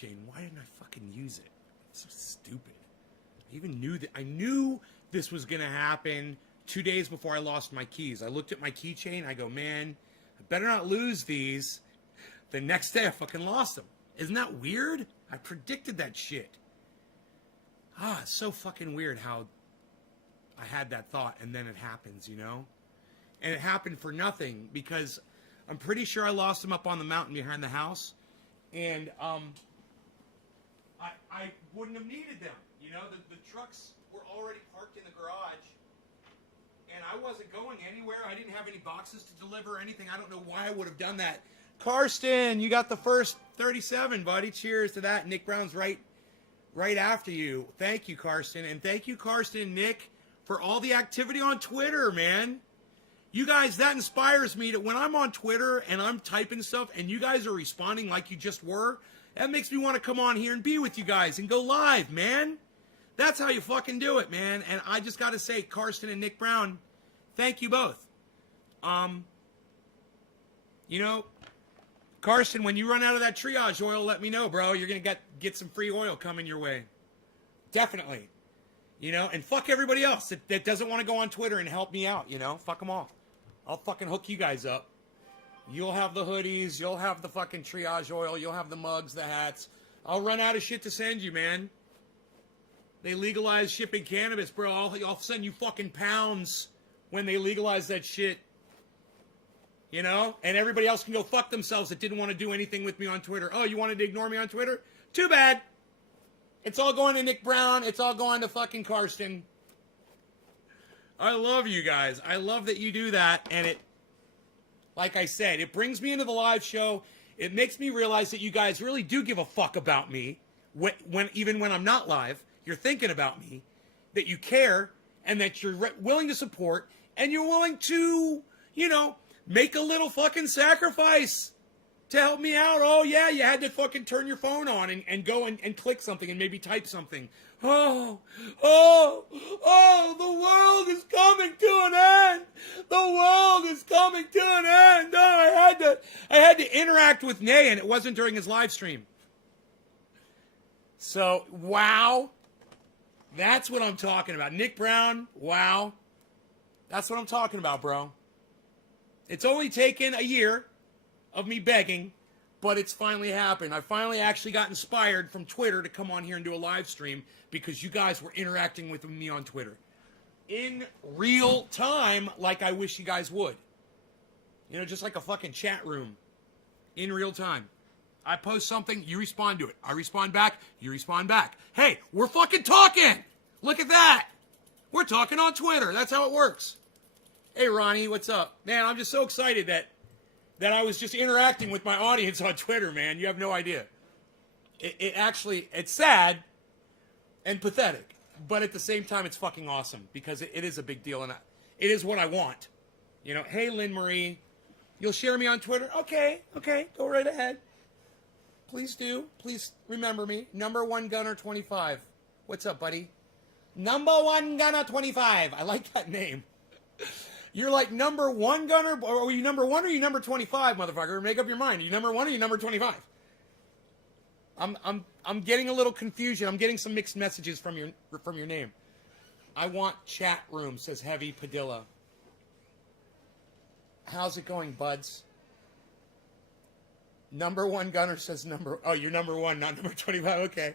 Jane, why didn't I fucking use it? It's so stupid. I even knew that. I knew this was going to happen 2 days before I lost my keys. I looked at my keychain. I go, man, I better not lose these. The next day, I fucking lost them. Isn't that weird? I predicted that shit. It's so fucking weird how I had that thought and then it happens, you know? And it happened for nothing because I'm pretty sure I lost them up on the mountain behind the house. And I wouldn't have needed them. You know, the trucks were already parked in the garage. And I wasn't going anywhere. I didn't have any boxes to deliver or anything. I don't know why I would have done that. Karsten, you got the first 37, buddy. Cheers to that. Nick Brown's right after you. Thank you, Karsten. And thank you, Karsten and Nick, for all the activity on Twitter, man. You guys, that inspires me that when I'm on Twitter and I'm typing stuff and you guys are responding like you just were, that makes me want to come on here and be with you guys and go live, man. That's how you fucking do it, man. And I just got to say, Karsten and Nick Brown, thank you both. You know, Karsten, when you run out of that triage oil, let me know, bro. You're going to get some free oil coming your way. Definitely. You know, and fuck everybody else that doesn't want to go on Twitter and help me out, you know? Fuck them all. I'll fucking hook you guys up. You'll have the hoodies. You'll have the fucking triage oil. You'll have the mugs, the hats. I'll run out of shit to send you, man. They legalize shipping cannabis, bro. I'll send you fucking pounds when they legalize that shit. You know? And everybody else can go fuck themselves that didn't want to do anything with me on Twitter. Oh, you wanted to ignore me on Twitter? Too bad. It's all going to Nick Brown. It's all going to fucking Karsten. I love you guys. I love that you do that. And it, like I said, it brings me into the live show. It makes me realize that you guys really do give a fuck about me. Even when I'm not live, you're thinking about me. That you care. And that you're willing to support. And you're willing to, you know, make a little fucking sacrifice to help me out. Oh, yeah, you had to fucking turn your phone on and go and click something and maybe type something. The world is coming to an end. The world is coming to an end. Oh, I had to interact with Nay, and it wasn't during his live stream. So, wow. That's what I'm talking about. Nick Brown, wow. That's what I'm talking about, bro. It's only taken a year of me begging, but it's finally happened. I finally actually got inspired from Twitter to come on here and do a live stream because you guys were interacting with me on Twitter in real time like I wish you guys would. You know, just like a fucking chat room in real time. I post something, you respond to it. I respond back, you respond back. Hey, we're fucking talking! Look at that! We're talking on Twitter. That's how it works. Hey, Ronnie, what's up? Man, I'm just so excited that I was just interacting with my audience on Twitter, man. You have no idea. It's sad and pathetic, but at the same time, it's fucking awesome because it is a big deal, and it is what I want. You know, hey, Lynn Marie, you'll share me on Twitter? Okay, go right ahead. Please do. Please remember me. Number one Gunner 25. What's up, buddy? Number one Gunner 25. I like that name. You're like number one Gunner, or are you number one or are you number 25, motherfucker? Make up your mind. Are you number one or are you number 25? I'm getting a little confusion. I'm getting some mixed messages from your name. I want chat room, says Heavy Padilla. How's it going, buds? Number one Gunner says you're number one, not number 25. Okay.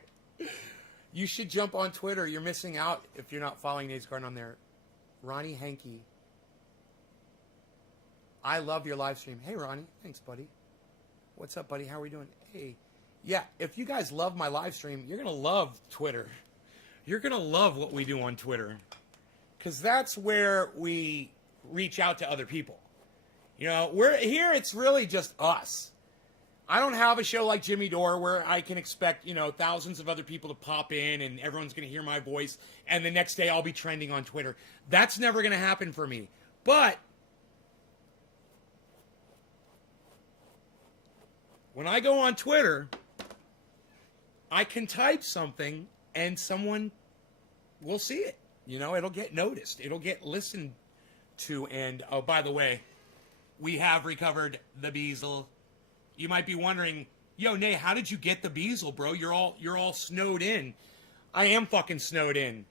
You should jump on Twitter. You're missing out if you're not following Nate's Garden on there. Ronnie Hankey. I love your live stream. Hey, Ronnie. Thanks, buddy. What's up, buddy? How are we doing? Hey. Yeah, if you guys love my live stream, you're going to love Twitter. You're going to love what we do on Twitter. Because that's where we reach out to other people. You know, we're here, it's really just us. I don't have a show like Jimmy Dore where I can expect, you know, thousands of other people to pop in and everyone's going to hear my voice and the next day I'll be trending on Twitter. That's never going to happen for me. But when I go on Twitter, I can type something and someone will see it. You know, it'll get noticed. It'll get listened to. And, oh, by the way, we have recovered the Beazle. You might be wondering, Yo, Nay, how did you get the Beazle, bro? You're all snowed in. I am fucking snowed in.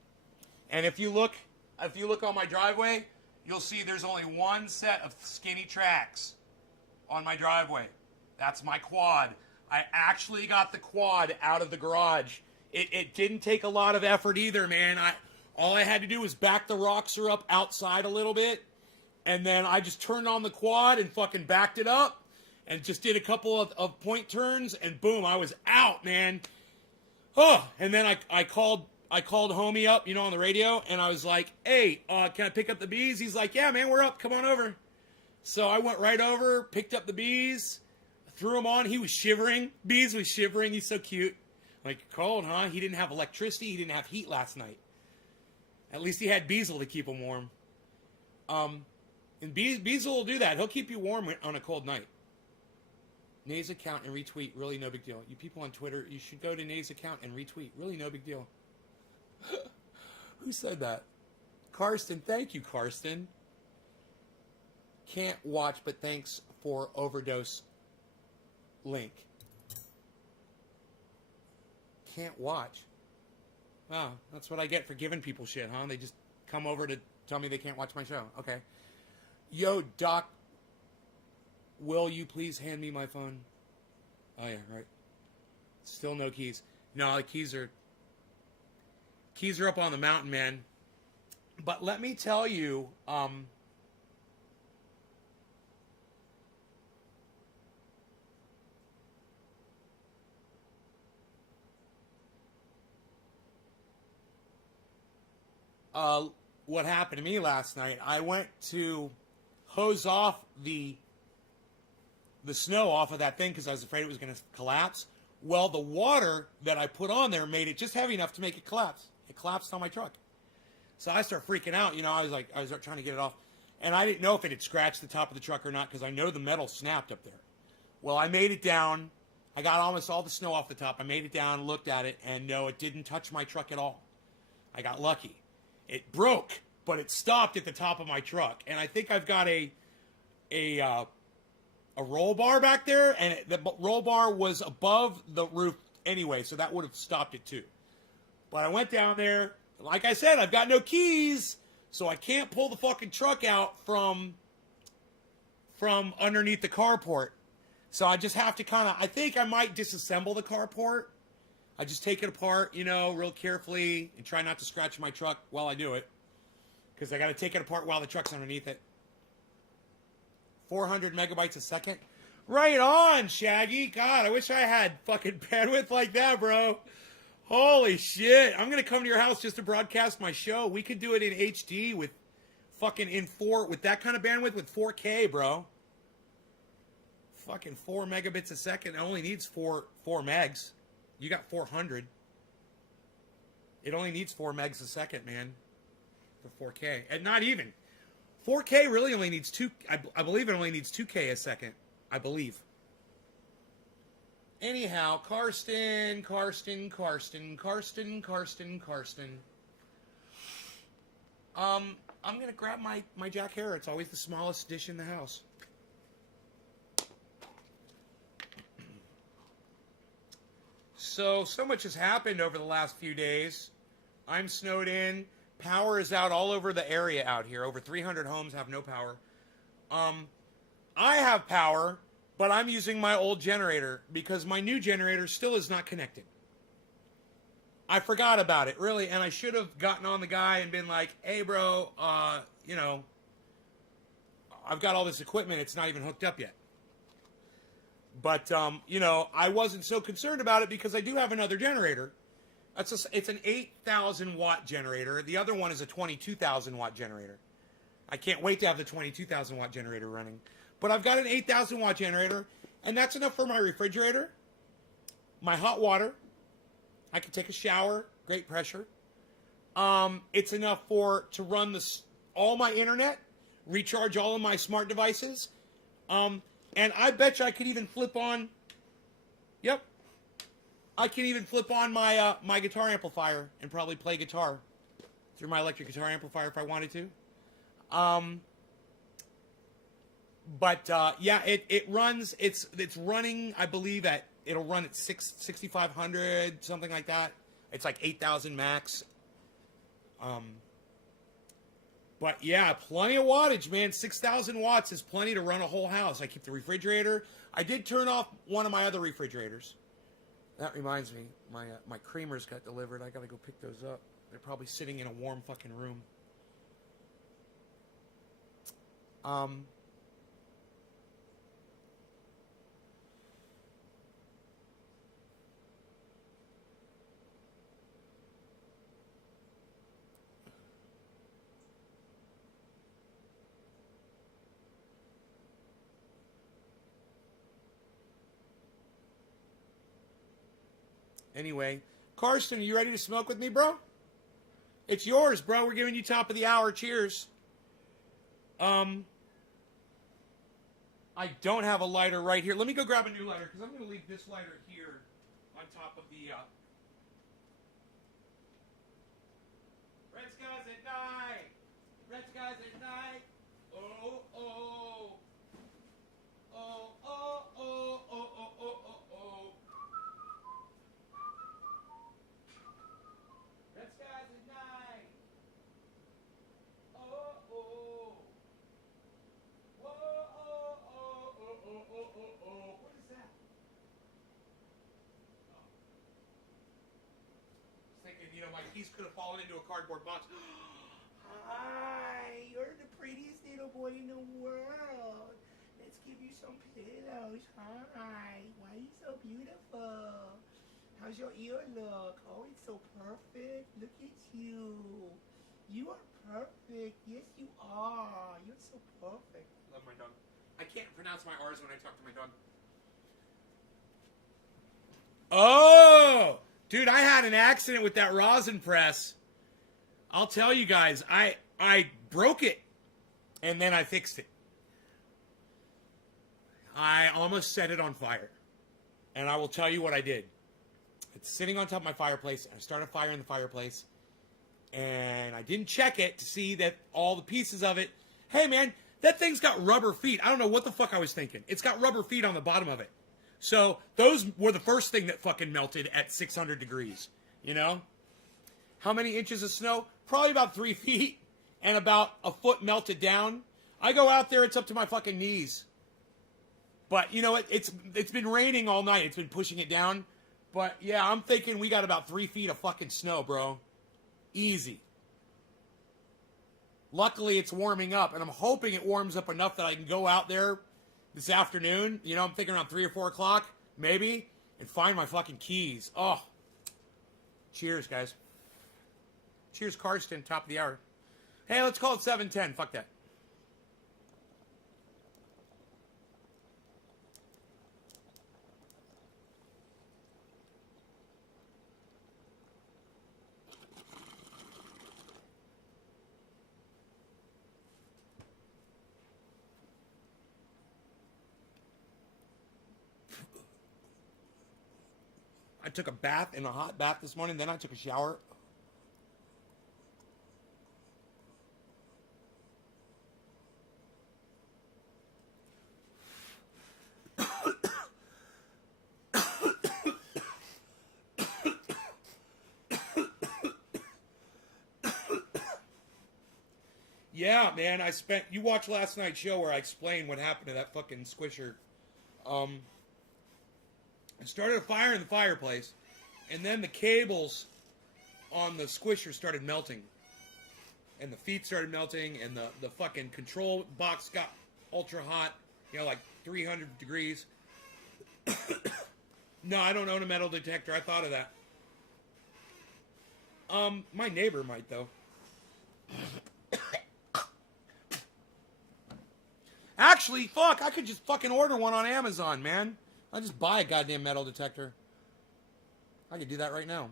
And if you look on my driveway, you'll see there's only one set of skinny tracks on my driveway. That's my quad. I actually got the quad out of the garage. It didn't take a lot of effort either, man. All I had to do was back the roxer up outside a little bit, and then I just turned on the quad and fucking backed it up and just did a couple of point turns, and boom, I was out, man. Oh, and then I called homie up, on the radio, and I was like, hey, can I pick up the bees? He's like, yeah, man, we're up. Come on over. So I went right over, picked up the bees, threw them on. He was shivering. Bees was shivering. He's so cute. Like, cold, huh? He didn't have electricity. He didn't have heat last night. At least he had Beazle to keep him warm. And Beazle will do that. He'll keep you warm on a cold night. Nay's account and retweet. Really no big deal. You people on Twitter, you should go to Nay's account and retweet. Really no big deal. Who said that? Karsten. Thank you, Karsten. Can't watch, but thanks for overdose link. Can't watch. Oh, that's what I get for giving people shit, huh? They just come over to tell me they can't watch my show. Okay. Yo, Doc, will you please hand me my phone? Oh, yeah, right. Still no keys. No, the keys are up on the mountain, man. But let me tell you, what happened to me last night. I went to hose off the snow off of that thing because I was afraid it was going to collapse. Well, the water that I put on there made it just heavy enough to make it collapse. It collapsed on my truck. So I started freaking out. I was trying to get it off. And I didn't know if it had scratched the top of the truck or not because I know the metal snapped up there. Well, I made it down. I got almost all the snow off the top. I made it down, looked at it, and no, it didn't touch my truck at all. I got lucky. It broke, but it stopped at the top of my truck. And I think I've got a roll bar back there, and the roll bar was above the roof anyway, so that would have stopped it too. But I went down there. Like I said, I've got no keys, so I can't pull the fucking truck out from underneath the carport. So I just have to I think I might disassemble the carport. I just take it apart, real carefully and try not to scratch my truck while I do it. Because I got to take it apart while the truck's underneath it. 400 megabytes a second. Right on, Shaggy. God, I wish I had fucking bandwidth like that, bro. Holy shit. I'm going to come to your house just to broadcast my show. We could do it in HD with fucking with that kind of bandwidth with 4K, bro. Fucking 4 megabits a second. It only needs 4 megs. You got 400. It only needs 4 megs a second, man. For 4K. And not even. 4K really only needs 2. I believe it only needs 2K a second. I believe. Anyhow, Karsten. I'm going to grab my Jack Herer. It's always the smallest dish in the house. So much has happened over the last few days. I'm snowed in. Power is out all over the area out here. Over 300 homes have no power. I have power, but I'm using my old generator because my new generator still is not connected. I forgot about it, really, and I should have gotten on the guy and been like, hey, bro, I've got all this equipment. It's not even hooked up yet. But, I wasn't so concerned about it because I do have another generator. It's an 8,000 watt generator. The other one is a 22,000 watt generator. I can't wait to have the 22,000 watt generator running. But I've got an 8,000 watt generator, and that's enough for my refrigerator, my hot water. I can take a shower, great pressure. It's enough to run all my internet, recharge all of my smart devices. And I bet you I could even flip on. Yep. I can even flip on my my guitar amplifier and probably play guitar through my electric guitar amplifier if I wanted to. But yeah, it runs. It's running, I believe, at it'll run at 6,500, something like that. It's like 8,000 max. But yeah, plenty of wattage, man. 6,000 watts is plenty to run a whole house. I keep the refrigerator. I did turn off one of my other refrigerators. That reminds me, my creamers got delivered. I gotta go pick those up. They're probably sitting in a warm fucking room. Anyway, Karsten, are you ready to smoke with me, bro? It's yours, bro. We're giving you top of the hour. Cheers. I don't have a lighter right here. Let me go grab a new lighter, because I'm going to leave this lighter here on top of the... Red skies at night. Red skies at night. Oh, oh. Oh, oh, oh, oh, oh, oh, oh, oh. Red skies at night. Oh, oh. Whoa, oh, oh, oh, oh, oh, oh, oh. What is that? Oh. I was thinking, my keys could have fallen into a cardboard box. Hi, you're the prettiest little boy in the world. Let's give you some pillows. Hi, why are you so beautiful? How's your ear look? Oh, it's so perfect. Look at you. You are perfect. Yes, you are. You're so perfect. Love my dog. I can't pronounce my R's when I talk to my dog. Oh! Dude, I had an accident with that rosin press. I'll tell you guys, I broke it, and then I fixed it. I almost set it on fire. And I will tell you what I did. It's sitting on top of my fireplace. I started a fire in the fireplace. And I didn't check it to see that all the pieces of it. Hey, man, that thing's got rubber feet. I don't know what the fuck I was thinking. It's got rubber feet on the bottom of it. So those were the first thing that fucking melted at 600 degrees. How many inches of snow? Probably about 3 feet. And about a foot melted down. I go out there, it's up to my fucking knees. But, it's been raining all night. It's been pushing it down. But, yeah, I'm thinking we got about 3 feet of fucking snow, bro. Easy. Luckily, it's warming up, and I'm hoping it warms up enough that I can go out there this afternoon. I'm thinking around 3 or 4 o'clock, maybe, and find my fucking keys. Oh. Cheers, guys. Cheers, Karsten, top of the hour. Hey, let's call it 7:10. Fuck that. I took a bath in a hot bath this morning, then I took a shower. Yeah, man, you watched last night's show where I explained what happened to that fucking squisher. I started a fire in the fireplace, and then the cables on the squisher started melting. And the feet started melting, and the fucking control box got ultra hot, like 300 degrees. No, I don't own a metal detector. I thought of that. My neighbor might, though. Actually, fuck, I could just fucking order one on Amazon, man. I'll just buy a goddamn metal detector. I could do that right now.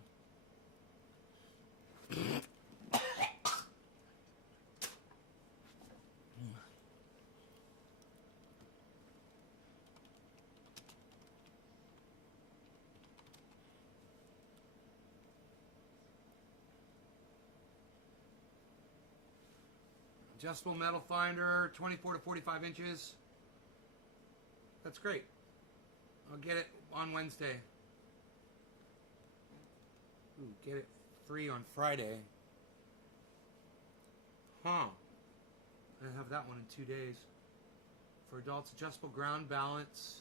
Adjustable metal finder, 24 to 45 inches. That's great. I'll get it on Wednesday. Ooh, get it free on Friday. Huh. I have that one in 2 days. For adults, adjustable ground balance.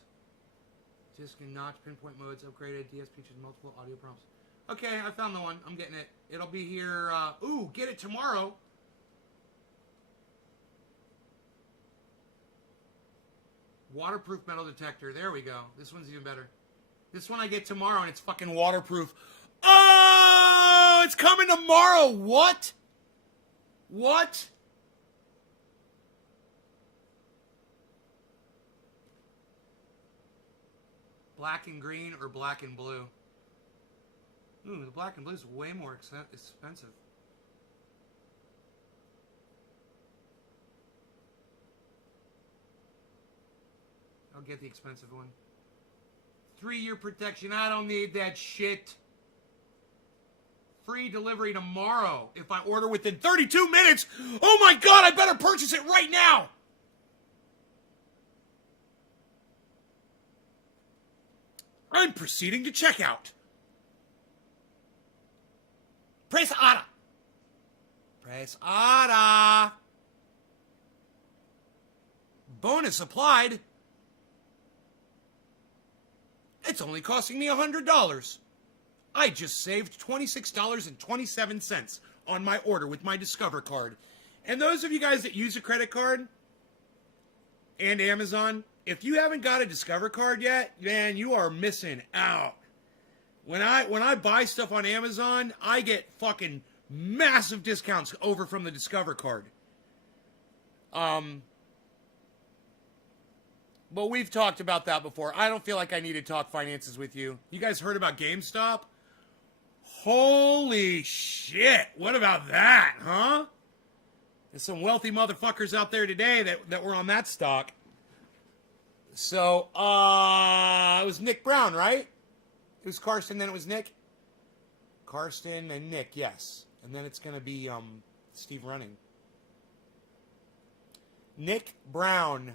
Disc and notch, pinpoint modes, upgraded, DS features multiple audio prompts. Okay, I found the one. I'm getting it. It'll be here. Ooh, get it tomorrow. Waterproof metal detector. There we go. This one's even better. This one I get tomorrow, and it's fucking waterproof. Oh, it's coming tomorrow. What? What? Black and green or black and blue? Ooh, the black and blue is way more expensive. I'll get the expensive one. 3-year protection. I don't need that shit. Free delivery tomorrow if I order within 32 minutes. Oh my God, I better purchase it right now. I'm proceeding to checkout. Press order. Press order. Bonus applied. It's only costing me $100. I just saved $26.27 on my order with my Discover card. And those of you guys that use a credit card and Amazon, if you haven't got a Discover card yet, man, you are missing out. When I buy stuff on Amazon, I get fucking massive discounts over from the Discover card. But we've talked about that before. I don't feel like I need to talk finances with you. You guys heard about GameStop? Holy shit. What about that, huh? There's some wealthy motherfuckers out there today that were on that stock. So, it was Nick Brown, right? It was Karsten, then it was Nick? Karsten and Nick, yes. And then it's going to be Steve Running. Nick Brown.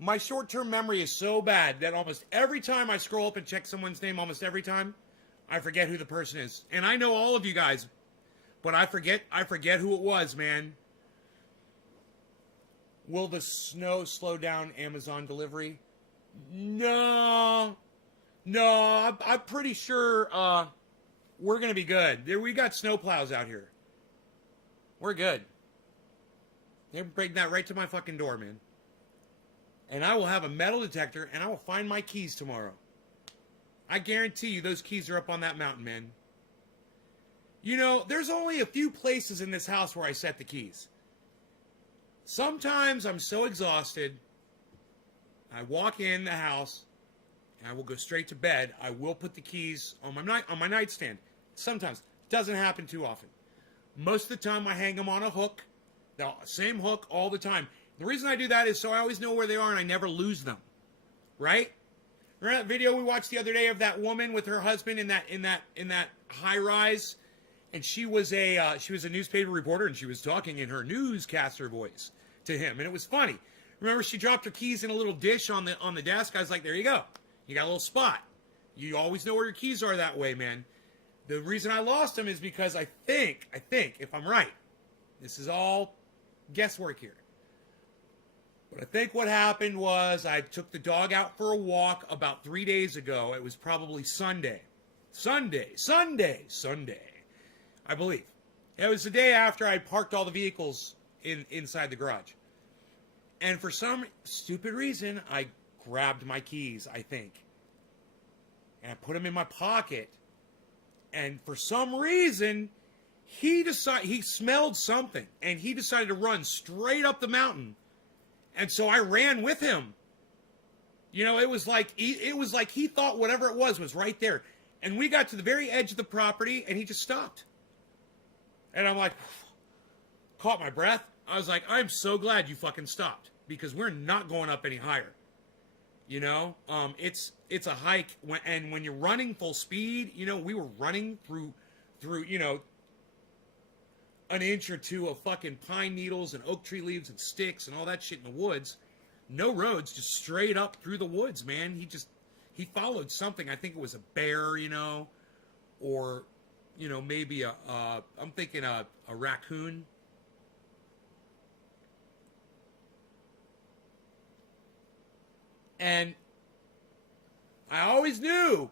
My short-term memory is so bad that almost every time I scroll up and check someone's name, almost every time, I forget who the person is. And I know all of you guys, but I forget who it was, man. Will the snow slow down Amazon delivery? No, I'm pretty sure we're going to be good. We got snowplows out here. We're good. They're breaking that right to my fucking door, man. And I will have a metal detector, and I will find my keys tomorrow. I guarantee you those keys are up on that mountain, man. You know, there's only a few places in this house where I set the keys. Sometimes I'm so exhausted, I walk in the house, and I will go straight to bed. I will put the keys on my nightstand. Sometimes. It doesn't happen too often. Most of the time, I hang them on a hook. The same hook all the time. The reason I do that is so I always know where they are and I never lose them. Right? Remember that video we watched the other day of that woman with her husband in that high rise? And she was a newspaper reporter, and she was talking in her newscaster voice to him, and it was funny. Remember, she dropped her keys in a little dish on the desk. I was like, there you go. You got a little spot. You always know where your keys are that way, man. The reason I lost them is because I think, if I'm right, this is all guesswork here. But I think what happened was I took the dog out for a walk about 3 days ago. It was probably Sunday. Sunday, I believe. It was the day after I parked all the vehicles inside the garage. And for some stupid reason, I grabbed my keys, I think. And I put them in my pocket. And for some reason, he smelled something. And he decided to run straight up the mountain. And so I ran with him. You know, it was like he thought whatever it was right there. And we got to the very edge of the property, and he just stopped. And I'm like, caught my breath. I was like, I'm so glad you fucking stopped, because we're not going up any higher. You know, it's a hike, and when you're running full speed, you know, we were running through, you know, an inch or two of fucking pine needles and oak tree leaves and sticks and all that shit in the woods. No roads, just straight up through the woods, man. he followed something. I think it was a bear, or, maybe I'm thinking a raccoon. And I always knew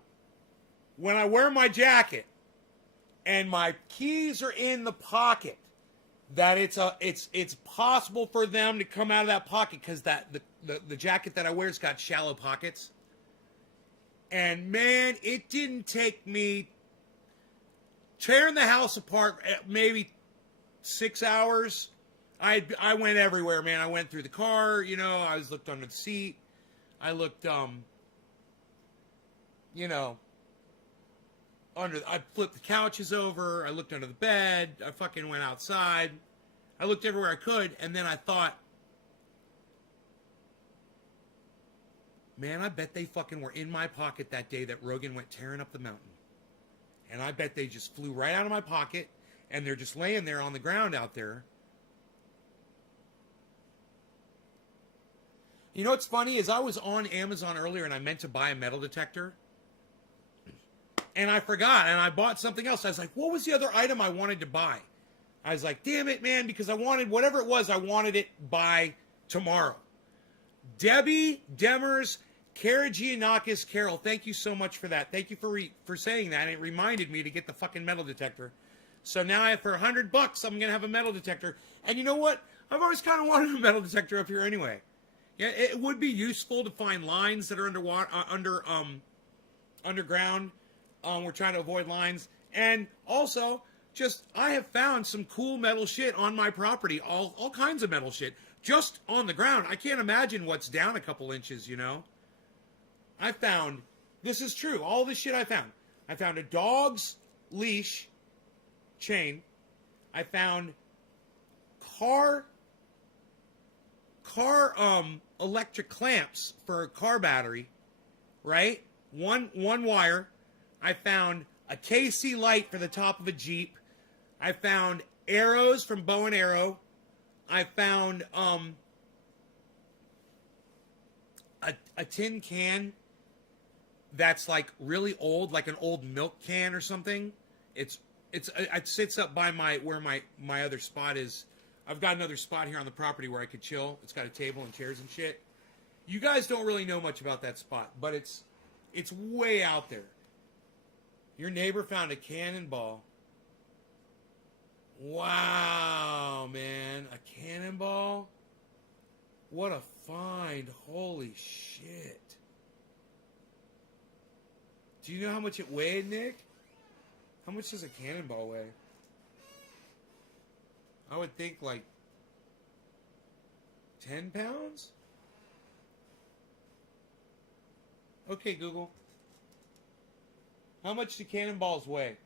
when I wear my jacket and my keys are in the pocket that it's possible for them to come out of that pocket, because the jacket that I wear's got shallow pockets. And man, it didn't take me tearing the house apart maybe 6 hours. I went everywhere, man. I went through the car, I looked under the seat. I looked I flipped the couches over. I looked under the bed. I fucking went outside. I looked everywhere I could, and then I thought, man, I bet they fucking were in my pocket that day that Rogan went tearing up the mountain. And I bet they just flew right out of my pocket, and they're just laying there on the ground out there. You know what's funny is I was on Amazon earlier, and I meant to buy a metal detector. And I forgot, and I bought something else. I was like, what was the other item I wanted to buy? I was like, damn it, man, because I wanted, whatever it was, I wanted it by tomorrow. Debbie Demers, Karagianakis, Carol, thank you so much for that. Thank you for saying that. It reminded me to get the fucking metal detector. So now for $100, I'm going to have a metal detector. And you know what? I've always kind of wanted a metal detector up here anyway. Yeah, it would be useful to find lines that are underground. We're trying to avoid lines. And also, I have found some cool metal shit on my property. All kinds of metal shit. Just on the ground. I can't imagine what's down a couple inches, I found, this is true, all this shit I found. I found a dog's leash chain. I found car electric clamps for a car battery, right? One wire. I found a KC light for the top of a Jeep. I found arrows from Bow and Arrow. I found a tin can that's like really old, like an old milk can or something. It sits up by where my other spot is. I've got another spot here on the property where I could chill. It's got a table and chairs and shit. You guys don't really know much about that spot, but it's way out there. Your neighbor found a cannonball. Wow, man. A cannonball? What a find. Holy shit. Do you know how much it weighed, Nick? How much does a cannonball weigh? I would think like 10 pounds? Okay, Google. How much do cannonballs weigh?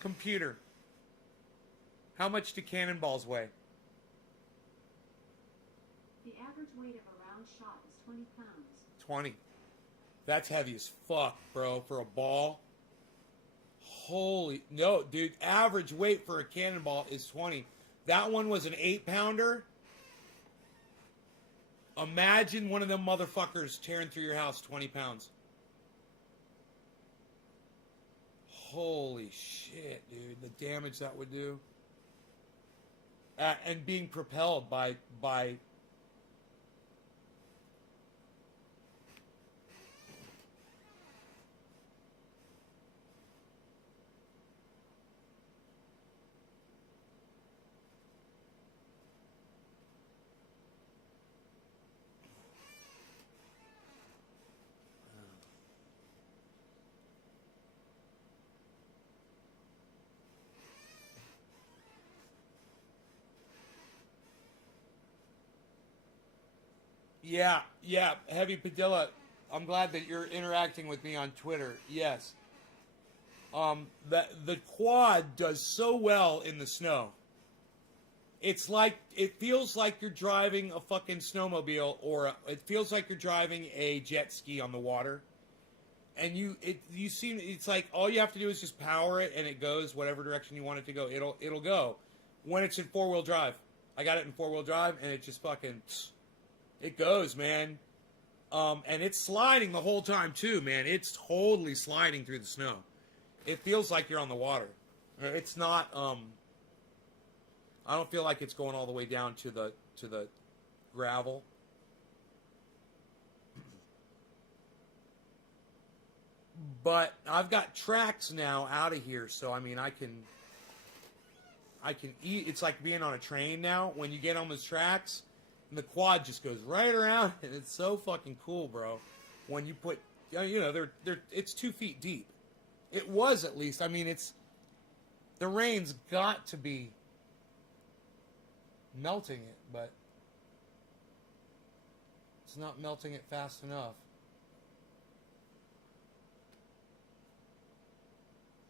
Computer. How much do cannonballs weigh? The average weight of a round shot is 20 pounds. 20. That's heavy as fuck, bro, for a ball. Holy... No, dude, average weight for a cannonball is 20. That one was an 8-pounder. Imagine one of them motherfuckers tearing through your house, 20 pounds. Holy shit, dude. The damage that would do. And being propelled by Yeah, Heavy Padilla. I'm glad that you're interacting with me on Twitter. Yes. The quad does so well in the snow. It feels like you're driving a fucking snowmobile, or it feels like you're driving a jet ski on the water. And it's like all you have to do is just power it, and it goes whatever direction you want it to go. It'll go when it's in 4-wheel drive. I got it in 4-wheel drive, and it just fucking, it goes, man. And it's sliding the whole time too, man. It's totally sliding through the snow. It feels like you're on the water. It's not. I don't feel like it's going all the way down to the gravel. But I've got tracks now out of here, so I mean I can eat. It's like being on a train now. When you get on those tracks, and the quad just goes right around, and it's so fucking cool, bro. When you put, you know, it's 2 feet deep. It was, at least. I mean, the rain's got to be melting it, but it's not melting it fast enough.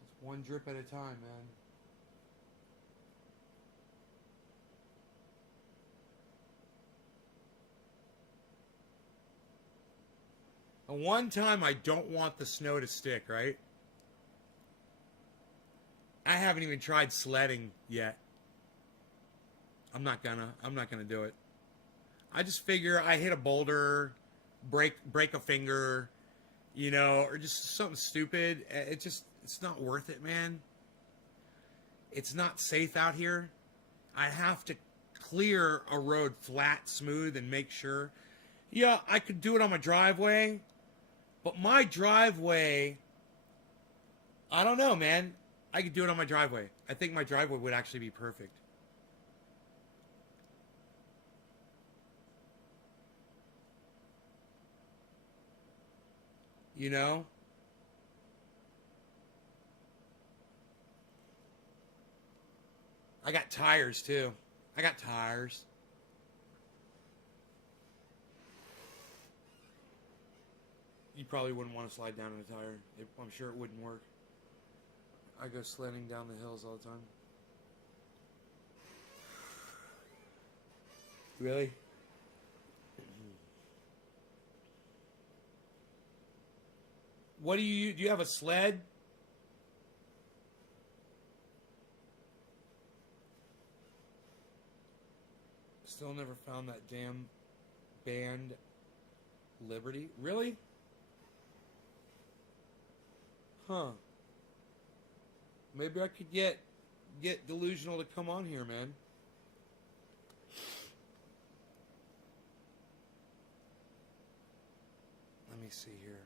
It's one drip at a time, man. And one time I don't want the snow to stick, right? I haven't even tried sledding yet. I'm not gonna do it. I just figure I hit a boulder, break a finger, you know, or just something stupid. It's not worth it, man. It's not safe out here. I have to clear a road flat, smooth, and make sure. Yeah, I could do it on my driveway, but my driveway, I don't know, man. I could do it on my driveway. I think my driveway would actually be perfect. You know? I got tires, too. I got tires. You probably wouldn't want to slide down in a tire. I'm sure it wouldn't work. I go sledding down the hills all the time. Really? What do you have a sled? Still never found that damn band Liberty. Really? Huh. Maybe I could get Delusional to come on here, man. Let me see here.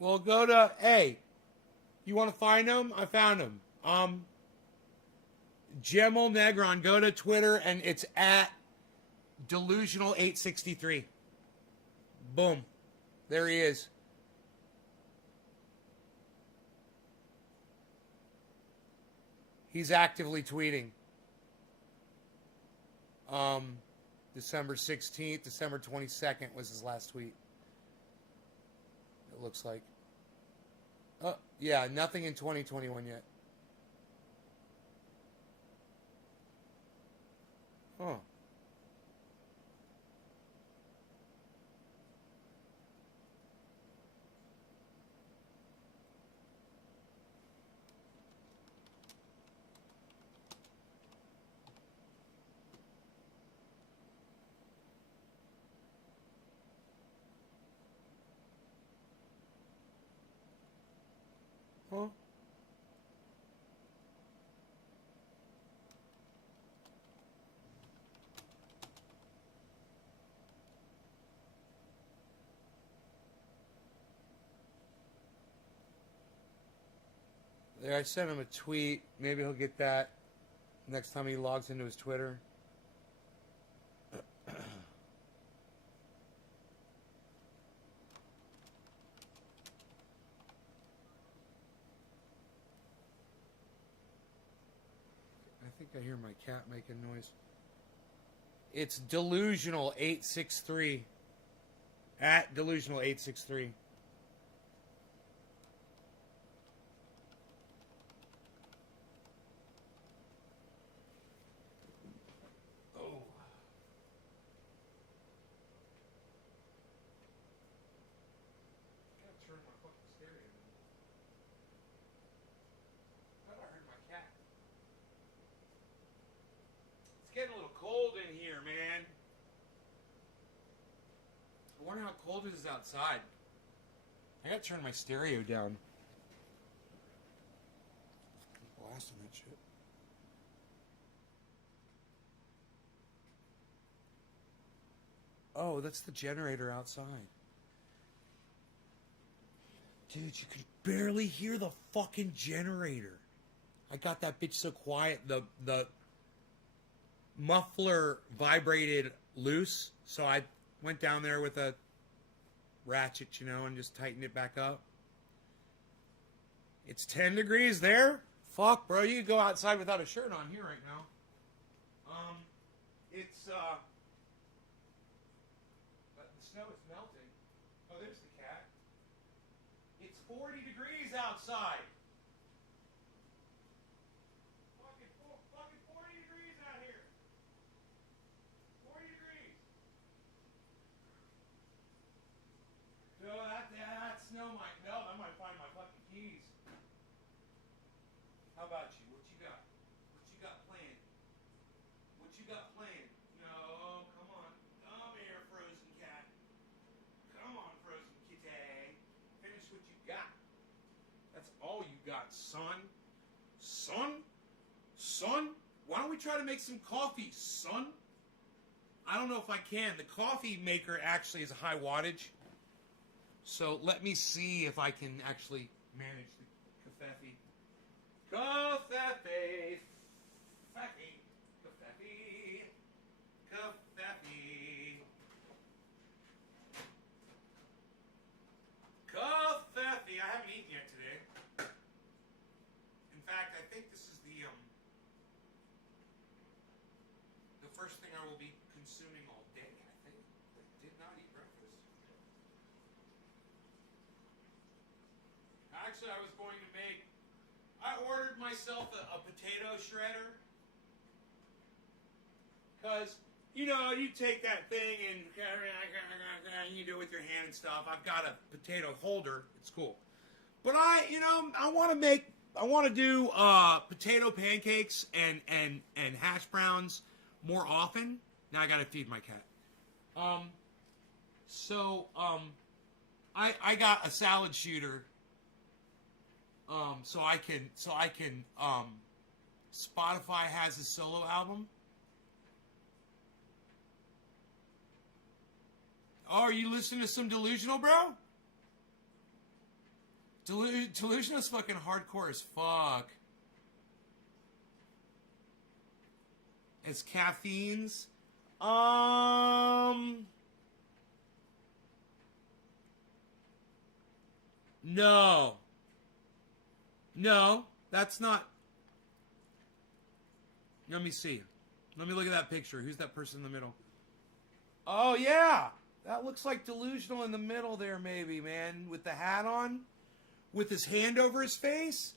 Well, go to, hey, you want to find him? I found him. Gemel Negron, go to Twitter, and it's at Delusional863. Boom. There he is. He's actively tweeting. December 16th, December 22nd was his last tweet. It looks like. Oh, yeah, nothing in 2021 yet. Huh. Huh? There, I sent him a tweet. Maybe he'll get that next time he logs into his Twitter. I think I hear my cat making noise. It's Delusional863. At Delusional863. in here, man. I wonder how cold it is outside. I gotta turn my stereo down. Blasting that shit. Oh, that's the generator outside. Dude, you can barely hear the fucking generator. I got that bitch so quiet. The muffler vibrated loose, so I went down there with a ratchet, you know, and just tightened it back up. It's 10 degrees there? Fuck, bro, you can go outside without a shirt on here right now. But the snow is melting. Oh, there's the cat. It's 40 degrees outside. Fucking 40 degrees out here. 40 degrees. No, that snow might melt. I might find my fucking keys. How about you? What you got? What you got planned? What you got planned? No, come on. Come here, frozen cat. Come on, frozen kitty. Finish what you got. That's all you got, son. Son? Son? Why don't we try to make some coffee, son? I don't know if I can. The coffee maker actually is a high wattage. So let me see if I can actually manage the kafefe. Kafefe. Kafefe. Kafefe. Kafefe. Kafefe. I haven't eaten yet today. In fact, I think this is the first thing I will be consuming all day. I think I did not eat breakfast. Actually, I was going to make. I ordered myself a potato shredder. Because, you know, you take that thing and you do it with your hand and stuff. I've got a potato holder. It's cool. But I want to do potato pancakes and hash browns more often. Now I got to feed my cat. I got a salad shooter. So I can Spotify has a solo album. Oh, are you listening to some Delusional, bro? Delusional's fucking hardcore as fuck. It's caffeines. No. No, that's not. Let me see. Let me look at that picture. Who's that person in the middle? Oh, yeah. That looks like Delusional in the middle there, maybe, man. With the hat on. With his hand over his face.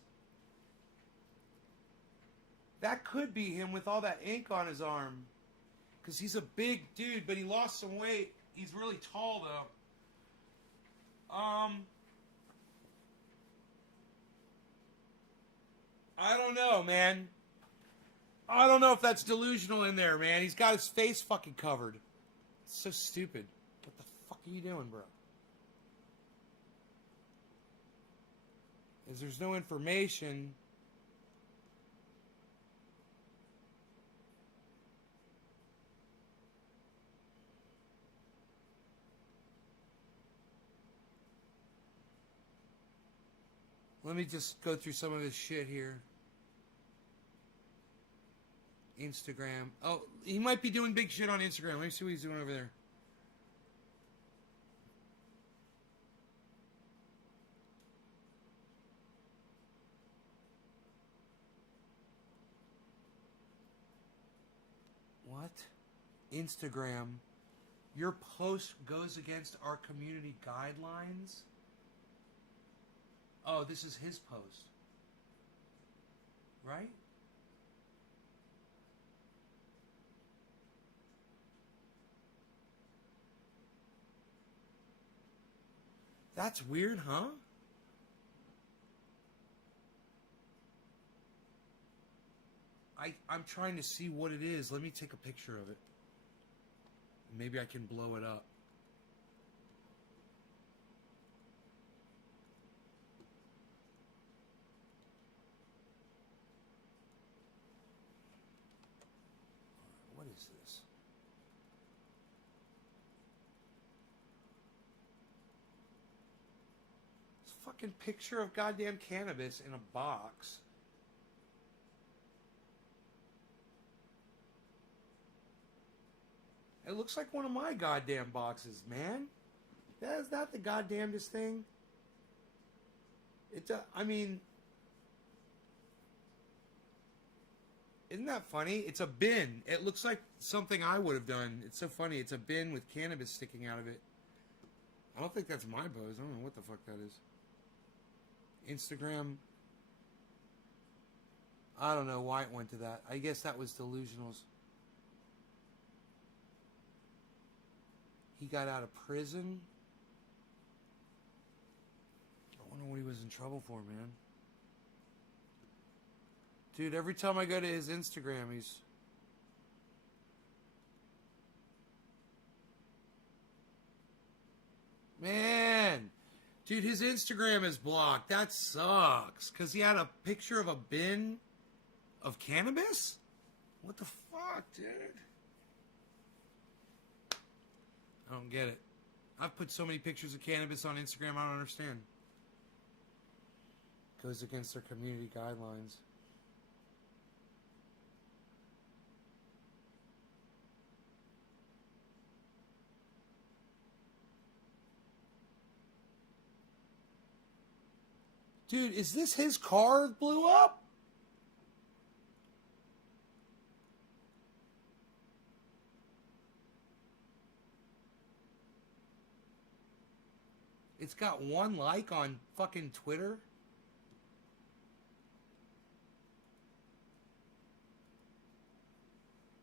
That could be him with all that ink on his arm. Because he's a big dude, but he lost some weight. He's really tall, though. I don't know, man. I don't know if that's Delusional in there, man. He's got his face fucking covered. It's so stupid. What the fuck are you doing, bro? Is there's no information. Let me just go through some of this shit here. Instagram. Oh, he might be doing big shit on Instagram. Let me see what he's doing over there. What? Instagram. Your post goes against our community guidelines? Oh, this is his post. Right? That's weird, huh? I'm trying to see what it is. Let me take a picture of it. Maybe I can blow it up. What is this? It's a fucking picture of goddamn cannabis in a box. It looks like one of my goddamn boxes, man. That is not the goddamnedest thing. I mean, isn't that funny? It's a bin. It looks like something I would have done. It's so funny. It's a bin with cannabis sticking out of it. I don't think that's my pose. I don't know what the fuck that is. Instagram. I don't know why it went to that. I guess that was delusionals. He got out of prison. I wonder what he was in trouble for, man. Dude, every time I go to his Instagram, he's... Man! Dude, his Instagram is blocked. That sucks. Because he had a picture of a bin of cannabis? What the fuck, dude? I don't get it. I've put so many pictures of cannabis on Instagram, I don't understand. Goes against their community guidelines. Dude, is this his car that blew up? It's got 1 like on fucking Twitter.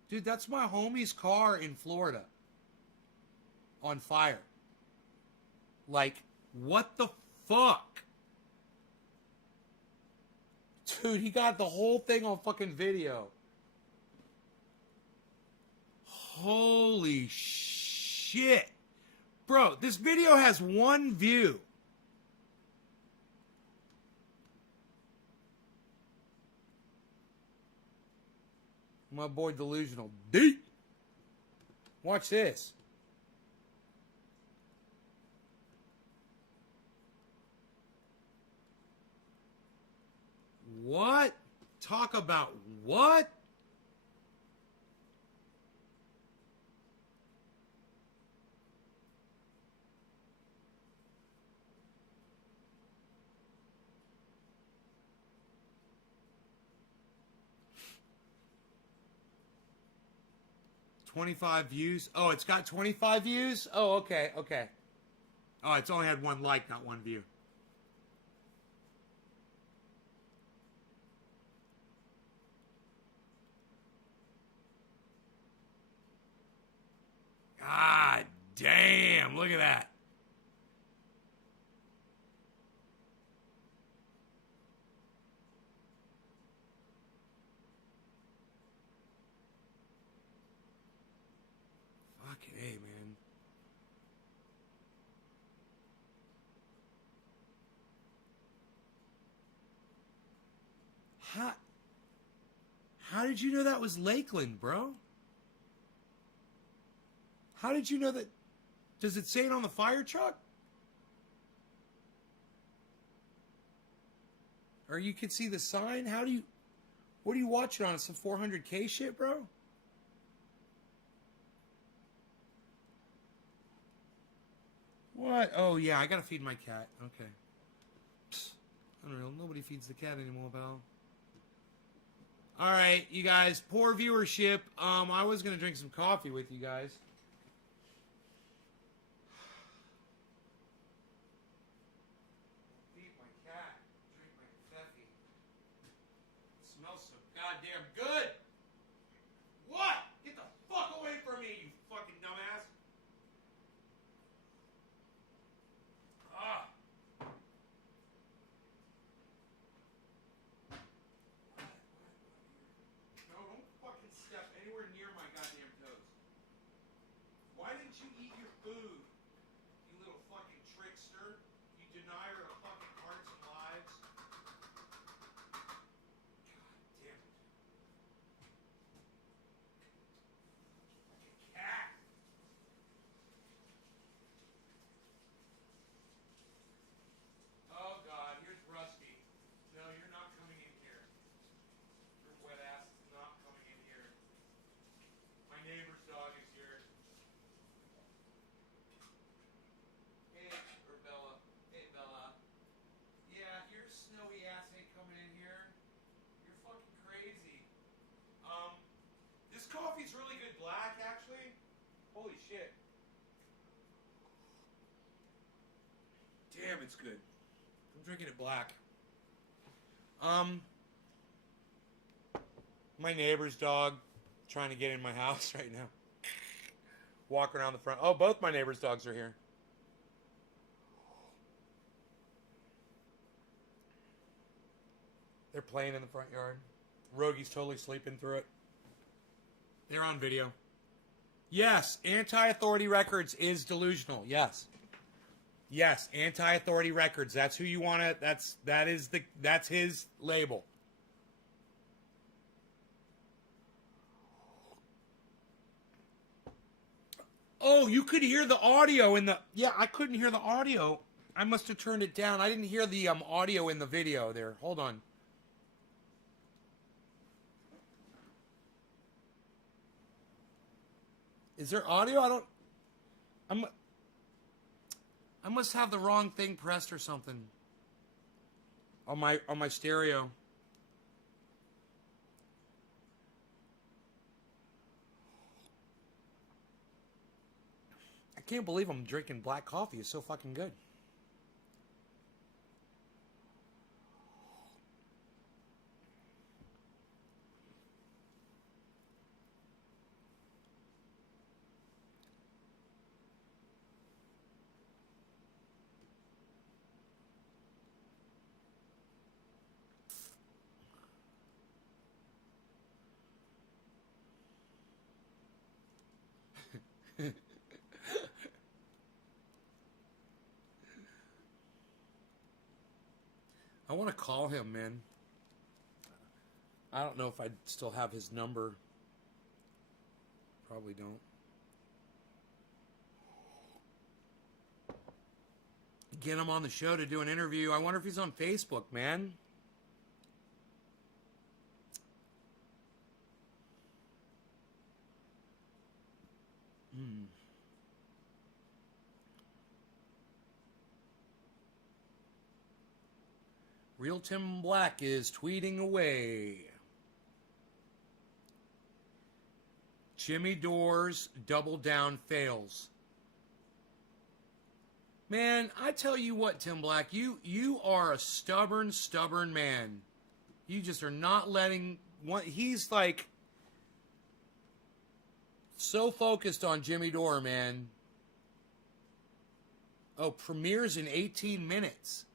Dude, that's my homie's car in Florida. On fire. Like, what the fuck? Dude, he got the whole thing on fucking video. Holy shit. Bro, this video has 1 view. My boy Delusional. D. Watch this. What? Talk about what? $25 views. Oh, it's got 25 views? Oh, okay, okay. Oh, it's only had 1 like, not 1 view. God damn, look at that. Fucking A, man. How did you know that was Lakeland, bro? How did you know that? Does it say it on the fire truck? Or you can see the sign? How do you... What are you watching on? Some 400K shit, bro? What? Oh, yeah, I gotta feed my cat. Okay. Psst. I don't know. Nobody feeds the cat anymore, pal. Alright, you guys. Poor viewership. I was gonna drink some coffee with you guys. Feed my cat. Drink my Pepsi. It smells so goddamn good. What? Get the fuck away from me, you fucking dumbass. Ah. No, don't fucking step anywhere near my goddamn toes. Why didn't you eat your food? You little fucking trickster. You denier of fucking hearts and lives. God damn it. Like a cat. Oh God, here's Rusty. No, you're not coming in here. Your wet ass is not coming in here. My neighbor's dog is here. Hey, or Bella. Hey, Bella. Yeah, your snowy ass ain't coming in here. You're fucking crazy. This coffee's really good black, actually. Holy shit. Damn, it's good. I'm drinking it black. My neighbor's dog trying to get in my house right now. Walk around the front. Oh, both my neighbor's dogs are here. They're playing in the front yard. Rogi's totally sleeping through it. They're on video. Yes, Anti-Authority Records is delusional. Yes. Yes, Anti-Authority Records. That's who you want to that's his label. Oh, you could hear the audio in the... Yeah, I couldn't hear the audio. I must have turned it down. I didn't hear the audio in the video there. Hold on. Is there audio? I must have the wrong thing pressed or something. On my stereo. I can't believe I'm drinking black coffee. It's so fucking good. I want to call him, man. I don't know if I still have his number. Probably don't. Get him on the show to do an interview. I wonder if he's on Facebook, man. Real Tim Black is tweeting away. Jimmy Dore's double down fails. Man, I tell you what, Tim Black, you are a stubborn man. You just are not letting one. He's like so focused on Jimmy Dore, man. Oh, premieres in 18 minutes.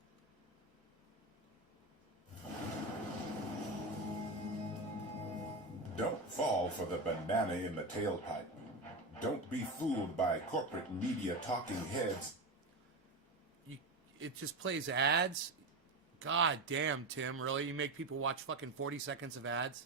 Don't fall for the banana in the tailpipe. Don't be fooled by corporate media talking heads. It just plays ads? God damn, Tim, really? You make people watch fucking 40 seconds of ads?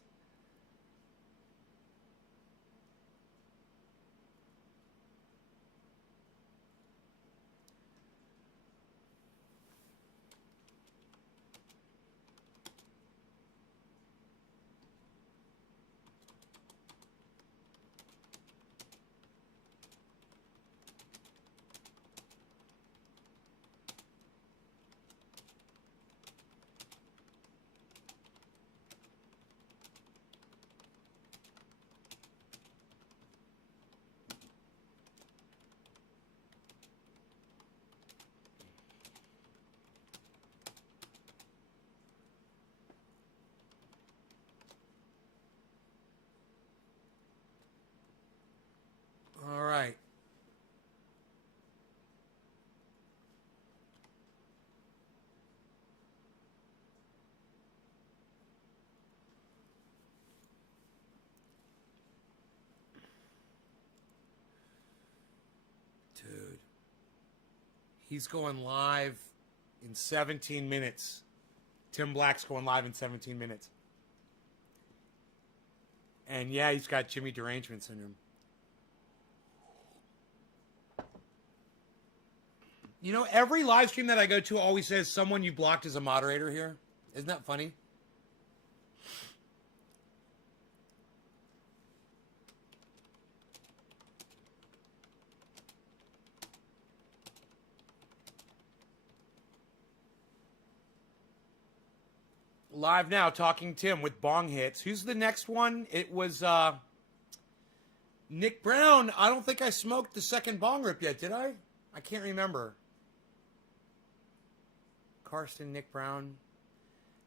He's going live in 17 minutes. Tim Black's going live in 17 minutes. And yeah, he's got Jimmy derangement syndrome. You know, every live stream that I go to always says someone you blocked as a moderator here. Isn't that funny? Live now, Talking Tim with Bong Hits. Who's the next one? It was Nick Brown. I don't think I smoked the second bong rip yet, did I? I can't remember. Karsten, Nick Brown.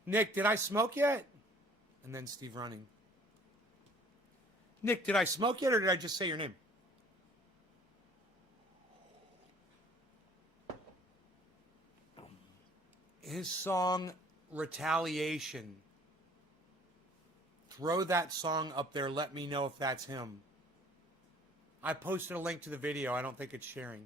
Nick, did I smoke yet? And then Steve Running. Nick, did I smoke yet or did I just say your name? His song, Retaliation. Throw that song up there. Let me know if that's him. I posted a link to the video. I don't think it's sharing.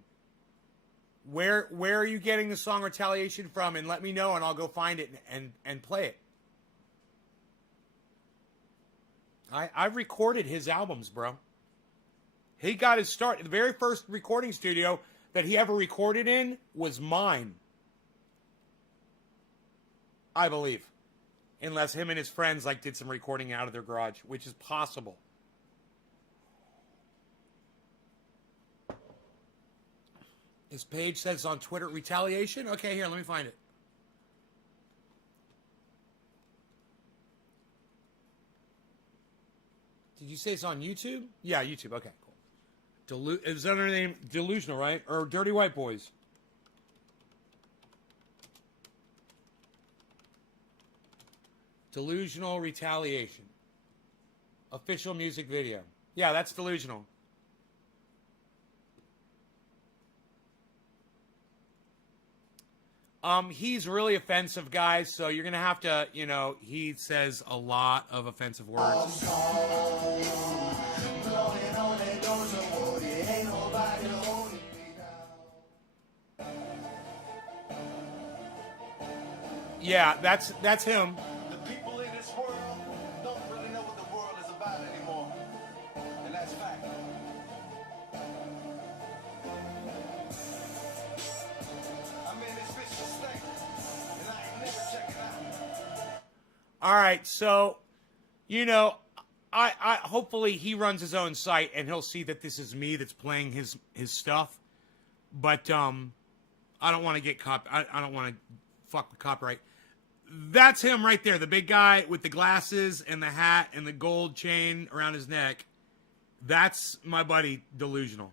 Where are you getting the song Retaliation from? And let me know and I'll go find it and play it. I've recorded his albums, bro. He got his start. The very first recording studio that he ever recorded in was mine. I believe. Unless him and his friends like did some recording out of their garage, which is possible. His page says on Twitter, Retaliation? Okay, here, let me find it. Did you say it's on YouTube? Yeah, YouTube. Okay, cool. Is that her name? Delusional, right? Or Dirty White Boys? Delusional Retaliation. Official music video. Yeah, that's Delusional. He's really offensive, guys, so you're going to have to, you know, he says a lot of offensive words. Yeah, that's him. The people in this world don't really know what the world is about anymore. And that's fact. I'm in this bitch to stay. And I ain't never checking out. All right, so, you know, I hopefully he runs his own site and he'll see that this is me that's playing his stuff. But I don't want to get I don't want to fuck with copyright. That's him right there, the big guy with the glasses and the hat and the gold chain around his neck. That's my buddy Delusional.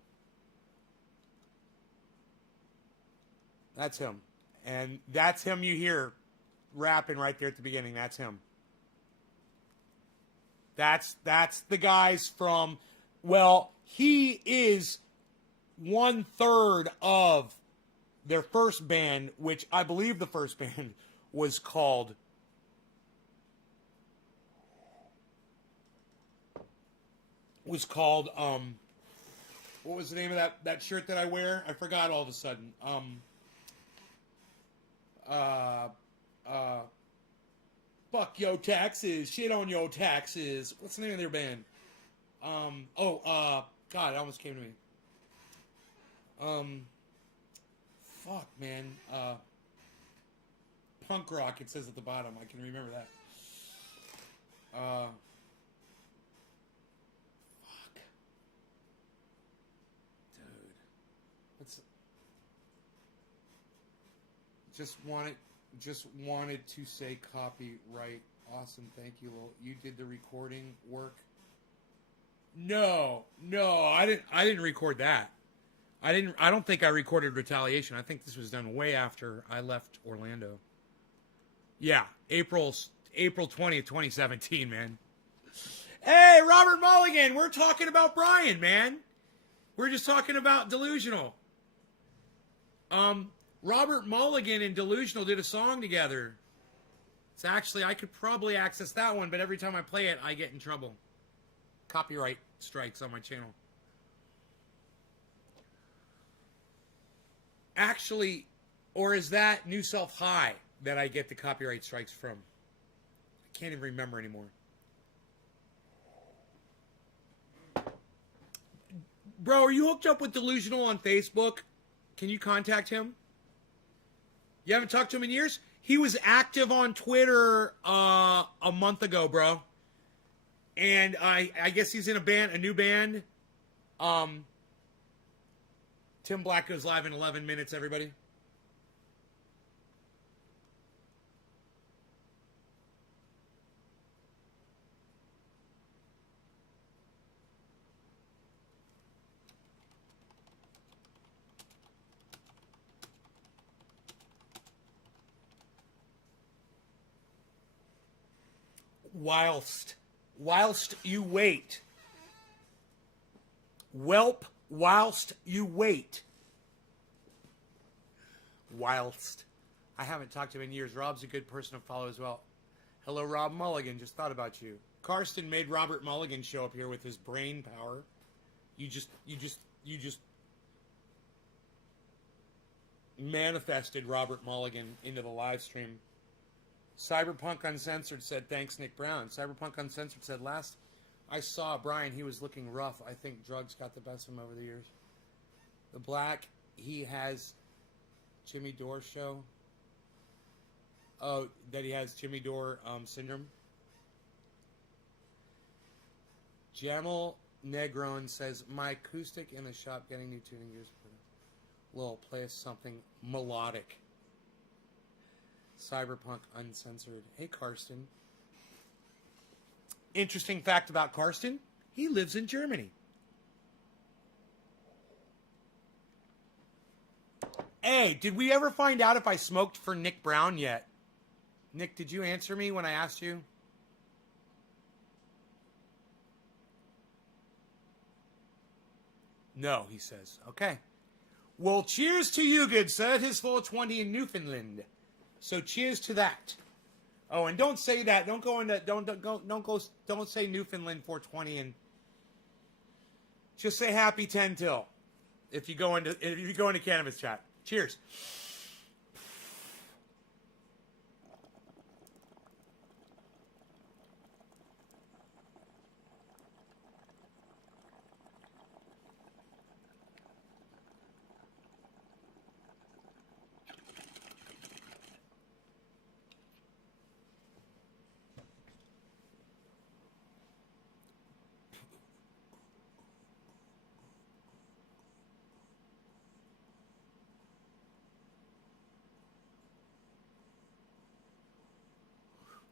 That's him. And that's him you hear rapping right there at the beginning. That's him. That's the guys from, well, he is 1/3 of their first band, which I believe the first band was called what was the name of that shirt that I wear? I forgot all of a sudden. Fuck your taxes, shit on your taxes. What's the name of their band? God, it almost came to me. Fuck, man. Punk rock, it says at the bottom. I can remember that. Fuck. Dude. Let's... Just wanted to say copyright. Awesome, thank you, Lil. You did the recording work? No, I didn't record that. I don't think I recorded Retaliation. I think this was done way after I left Orlando. Yeah, April 20th, 2017, man. Hey, Robert Mulligan, we're talking about Brian, man. We're just talking about Delusional. Robert Mulligan and Delusional did a song together. It's actually, I could probably access that one, but every time I play it, I get in trouble. Copyright strikes on my channel. Actually, or is that New Self High that I get the copyright strikes from? I can't even remember anymore. Bro, are you hooked up with Delusional on Facebook? Can you contact him? You haven't talked to him in years? He was active on Twitter a month ago, bro. And I guess he's in a new band. Tim Black goes live in 11 minutes, everybody. Whilst you wait. Whelp, whilst you wait. Whilst. I haven't talked to him in years. Rob's a good person to follow as well. Hello, Rob Mulligan. Just thought about you. Karsten made Robert Mulligan show up here with his brain power. You just manifested Robert Mulligan into the live stream. Cyberpunk Uncensored said, thanks, Nick Brown. Cyberpunk Uncensored said, last I saw Brian, he was looking rough. I think drugs got the best of him over the years. The Black, he has Jimmy Dore show. Oh, that he has Jimmy Dore syndrome. Jamal Negron says, my acoustic in the shop getting new tuning gears. Lil, play us something melodic. Cyberpunk Uncensored. Hey, Karsten. Interesting fact about Karsten. He lives in Germany. Hey, did we ever find out if I smoked for Nick Brown yet? Nick, did you answer me when I asked you? No, he says. Okay. Well, cheers to you, good sir. It is 420 in Newfoundland. So cheers to that. Oh, and don't say that. Don't go into don't say Newfoundland 420 and just say happy 10 till if you go into cannabis chat. Cheers.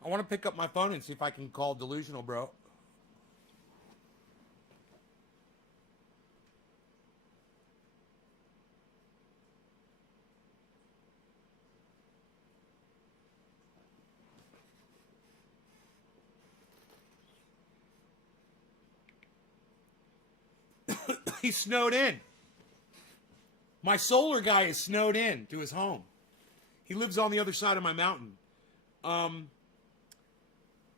I want to pick up my phone and see if I can call Delusional, bro. He's snowed in. My solar guy is snowed in to his home. He lives on the other side of my mountain.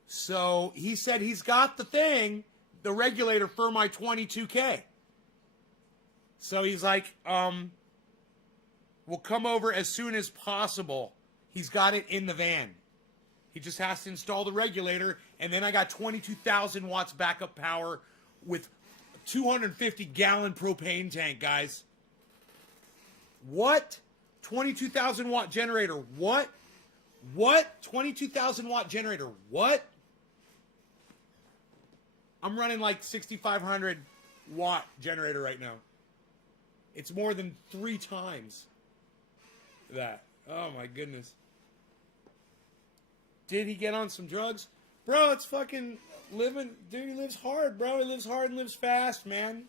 So he said he's got the thing, the regulator for my 22K. So he's like, we'll come over as soon as possible. He's got it in the van. He just has to install the regulator, and then I got 22,000 watts backup power with 250-gallon propane tank, guys. What? 22,000 watt generator. What? What? 22,000 watt generator. What? I'm running like 6,500 watt generator right now. It's more than 3 times that. Oh my goodness. Did he get on some drugs? Bro, it's fucking living. Dude, he lives hard, bro. He lives hard and lives fast, man.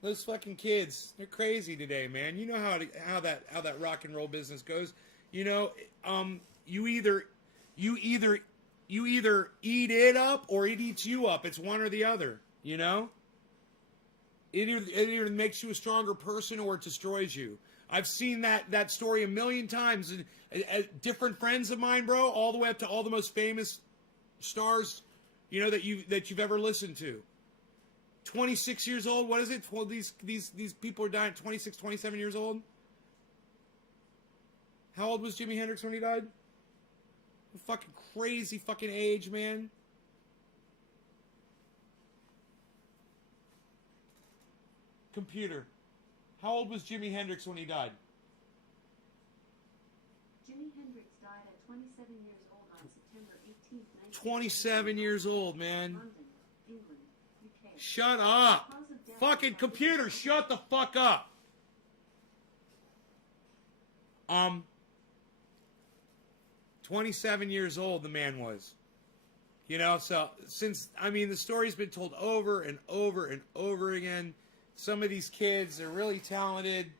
Those fucking kids, they're crazy today, man. You know how that rock and roll business goes. You know, you either eat it up or it eats you up. It's one or the other, you know? It either makes you a stronger person or it destroys you. I've seen that story a million times. Different friends of mine, bro, all the way up to all the most famous stars, you know, that you've ever listened to. 26 years old, what is it? Well, these people are dying at 26, 27 years old. How old was Jimi Hendrix when he died? A fucking crazy fucking age, man. Computer. How old was Jimi Hendrix when he died? Jimi Hendrix died at 27 years old on September 18th, 27 years old, man. London, England, UK. Shut up. Fucking computer, shut the fuck up. 27 years old the man was. You know, so since, I mean, the story's been told over and over and over again. Some of these kids are really talented.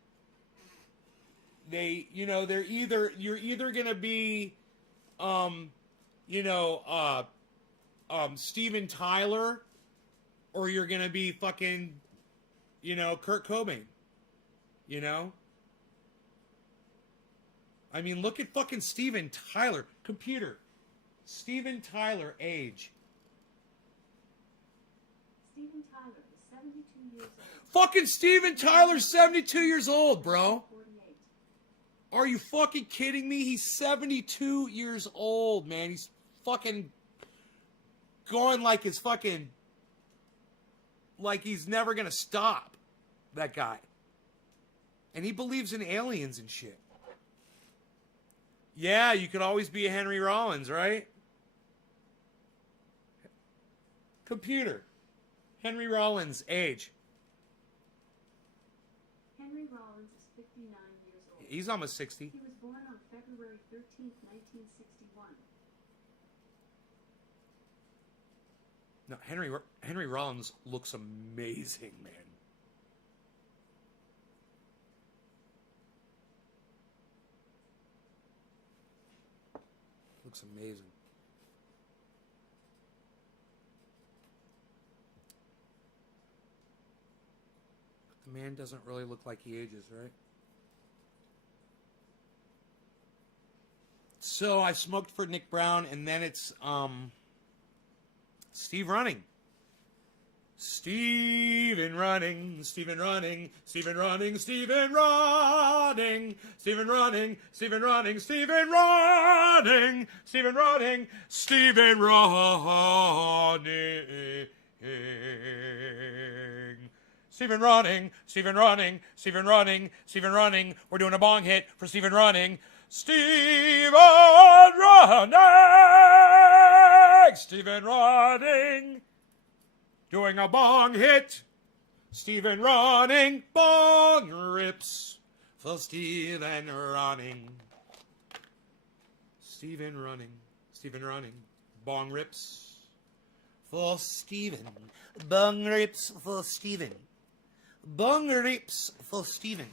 They, you know, you're either going to be, Steven Tyler, or you're going to be fucking, Kurt Cobain. You know? I mean, look at fucking Steven Tyler. Computer. Steven Tyler, age. Steven Tyler is 72 years old. Fucking Steven Tyler's 72 years old, bro. 48. Are you fucking kidding me? He's 72 years old, man. He's fucking going like his fucking... like he's never gonna stop, that guy. And he believes in aliens and shit. Yeah, you could always be a Henry Rollins, right? Computer. Henry Rollins, age. Henry Rollins is 59 years old. He's almost 60. He was born on February 13th, 1961. No, Henry Rollins looks amazing, man. Looks amazing. But the man doesn't really look like he ages, right? So I smoked for Nick Brown, and then it's Steve Running. Steven Running, Steven Running, Steven Running, Steven Running, Steven Running, Steven Running, Steven Running, Steven Running, Steven Running. Stephen Running, Stephen Running, Stephen Running, Stephen Running. We're doing a bong hit for Stephen Running. Stephen Running! Stephen Running! Doing a bong hit. Stephen Running. Bong rips for Stephen Running. Stephen Running. Stephen Running. Bong rips for Stephen. Bong rips for Stephen. Bong rips for Stephen.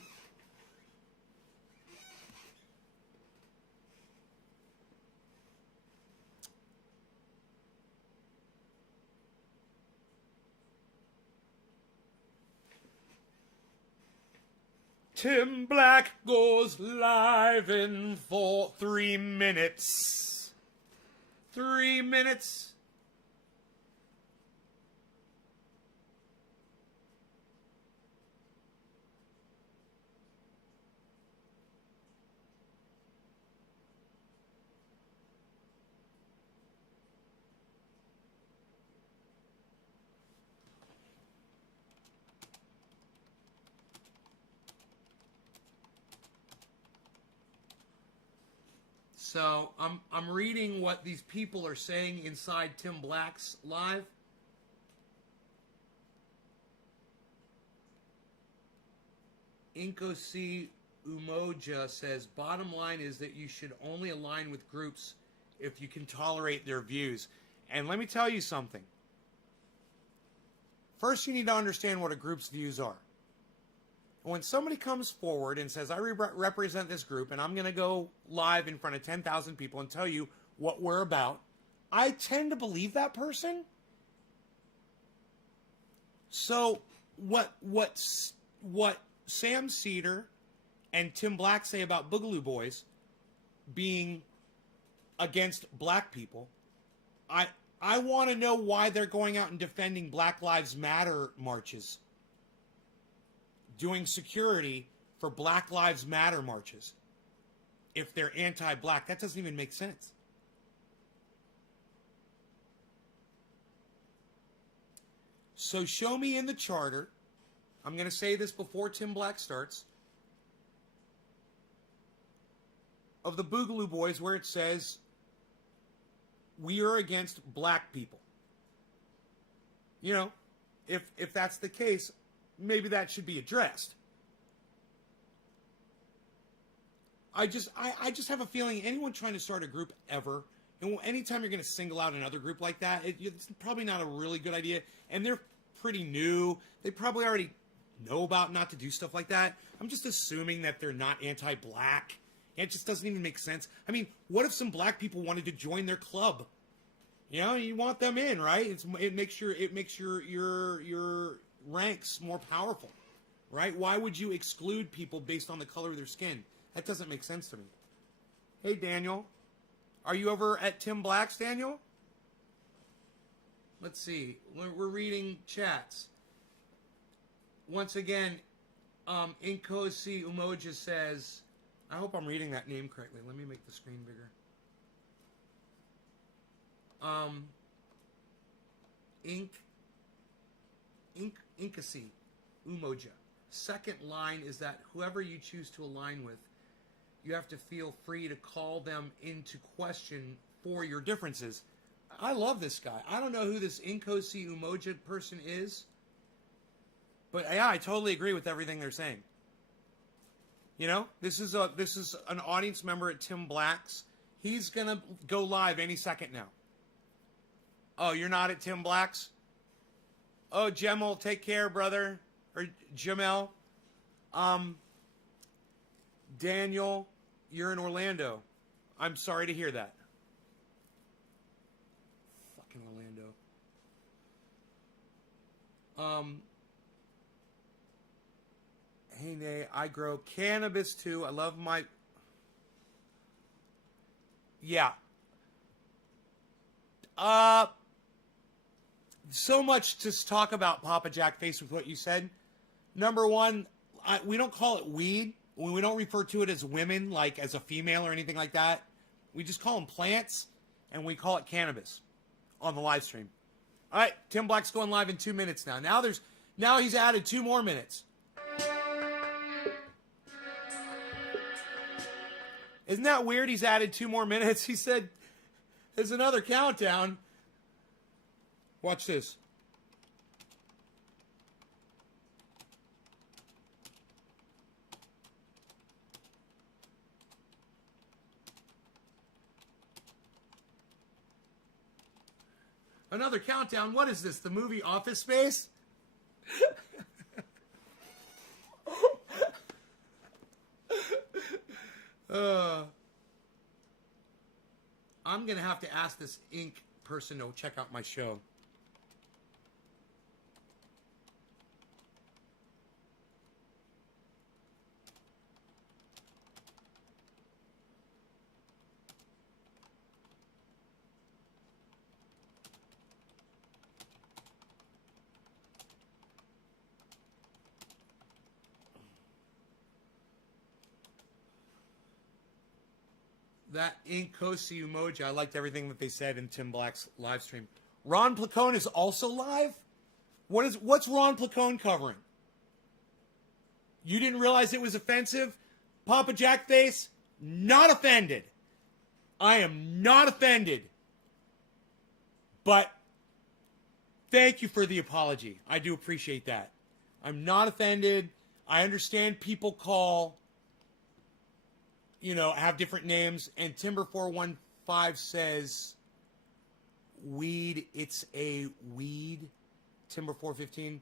Tim Black goes live in for 3 minutes. 3 minutes. So I'm reading what these people are saying inside Tim Black's live. Inkosi Umoja says, bottom line is that you should only align with groups if you can tolerate their views. And let me tell you something. First, you need to understand what a group's views are. When somebody comes forward and says, I represent this group and I'm going to go live in front of 10,000 people and tell you what we're about, I tend to believe that person. So what Sam Cedar and Tim Black say about Boogaloo Boys being against black people, I want to know why they're going out and defending Black Lives Matter marches. Doing security for Black Lives Matter marches. if they're anti-black. That doesn't even make sense. So show me in the charter, I'm going to say this before Tim Black starts, of the Boogaloo Boys where it says, we are against black people. You know, if that's the case, maybe that should be addressed. I just have a feeling anyone trying to start a group ever, and anytime you're going to single out another group like that, it's probably not a really good idea. And they're pretty new. They probably already know about not to do stuff like that. I'm just assuming that they're not anti-black. It just doesn't even make sense. I mean, what if some black people wanted to join their club? You know, you want them in, right? It makes your ranks more powerful, right? Why would you exclude people based on the color of their skin? That doesn't make sense to me. Hey, Daniel. Are you over at Tim Black's, Daniel? Let's see. We're reading chats. Once again, Inkosi Umoja says, I hope I'm reading that name correctly. Let me make the screen bigger. Inkasi Umoja. Second line is that whoever you choose to align with, you have to feel free to call them into question for your differences. I love this guy. I don't know who this Inkosi Umoja person is, but yeah, I totally agree with everything they're saying. You know, this is an audience member at Tim Black's. He's gonna go live any second now. Oh, you're not at Tim Black's? Oh, Jamel, take care, brother. Or Jamel. Daniel, you're in Orlando. I'm sorry to hear that. Fucking Orlando. Hey, Nay, I grow cannabis too. I love my... Yeah. So much to talk about, Papa Jack Face, with what you said. Number one, we don't call it weed. We don't refer to it as women, like as a female or anything like that. We just call them plants, and we call it cannabis on the live stream. All right, Tim Black's going live in 2 minutes now. Now he's added 2 more minutes. Isn't that weird? He's added 2 more minutes. He said, there's another countdown. Watch this. Another countdown? What is this? The movie Office Space? I'm going to have to ask this ink person to check out my show. That Inkosi Umoja, I liked everything that they said in Tim Black's live stream. Ron Placone is also live? What's Ron Placone covering? You didn't realize it was offensive? Papa Jackface, not offended. I am not offended. But thank you for the apology. I do appreciate that. I'm not offended. I understand people call... have different names. And Timber415 says, weed, it's a weed. Timber415.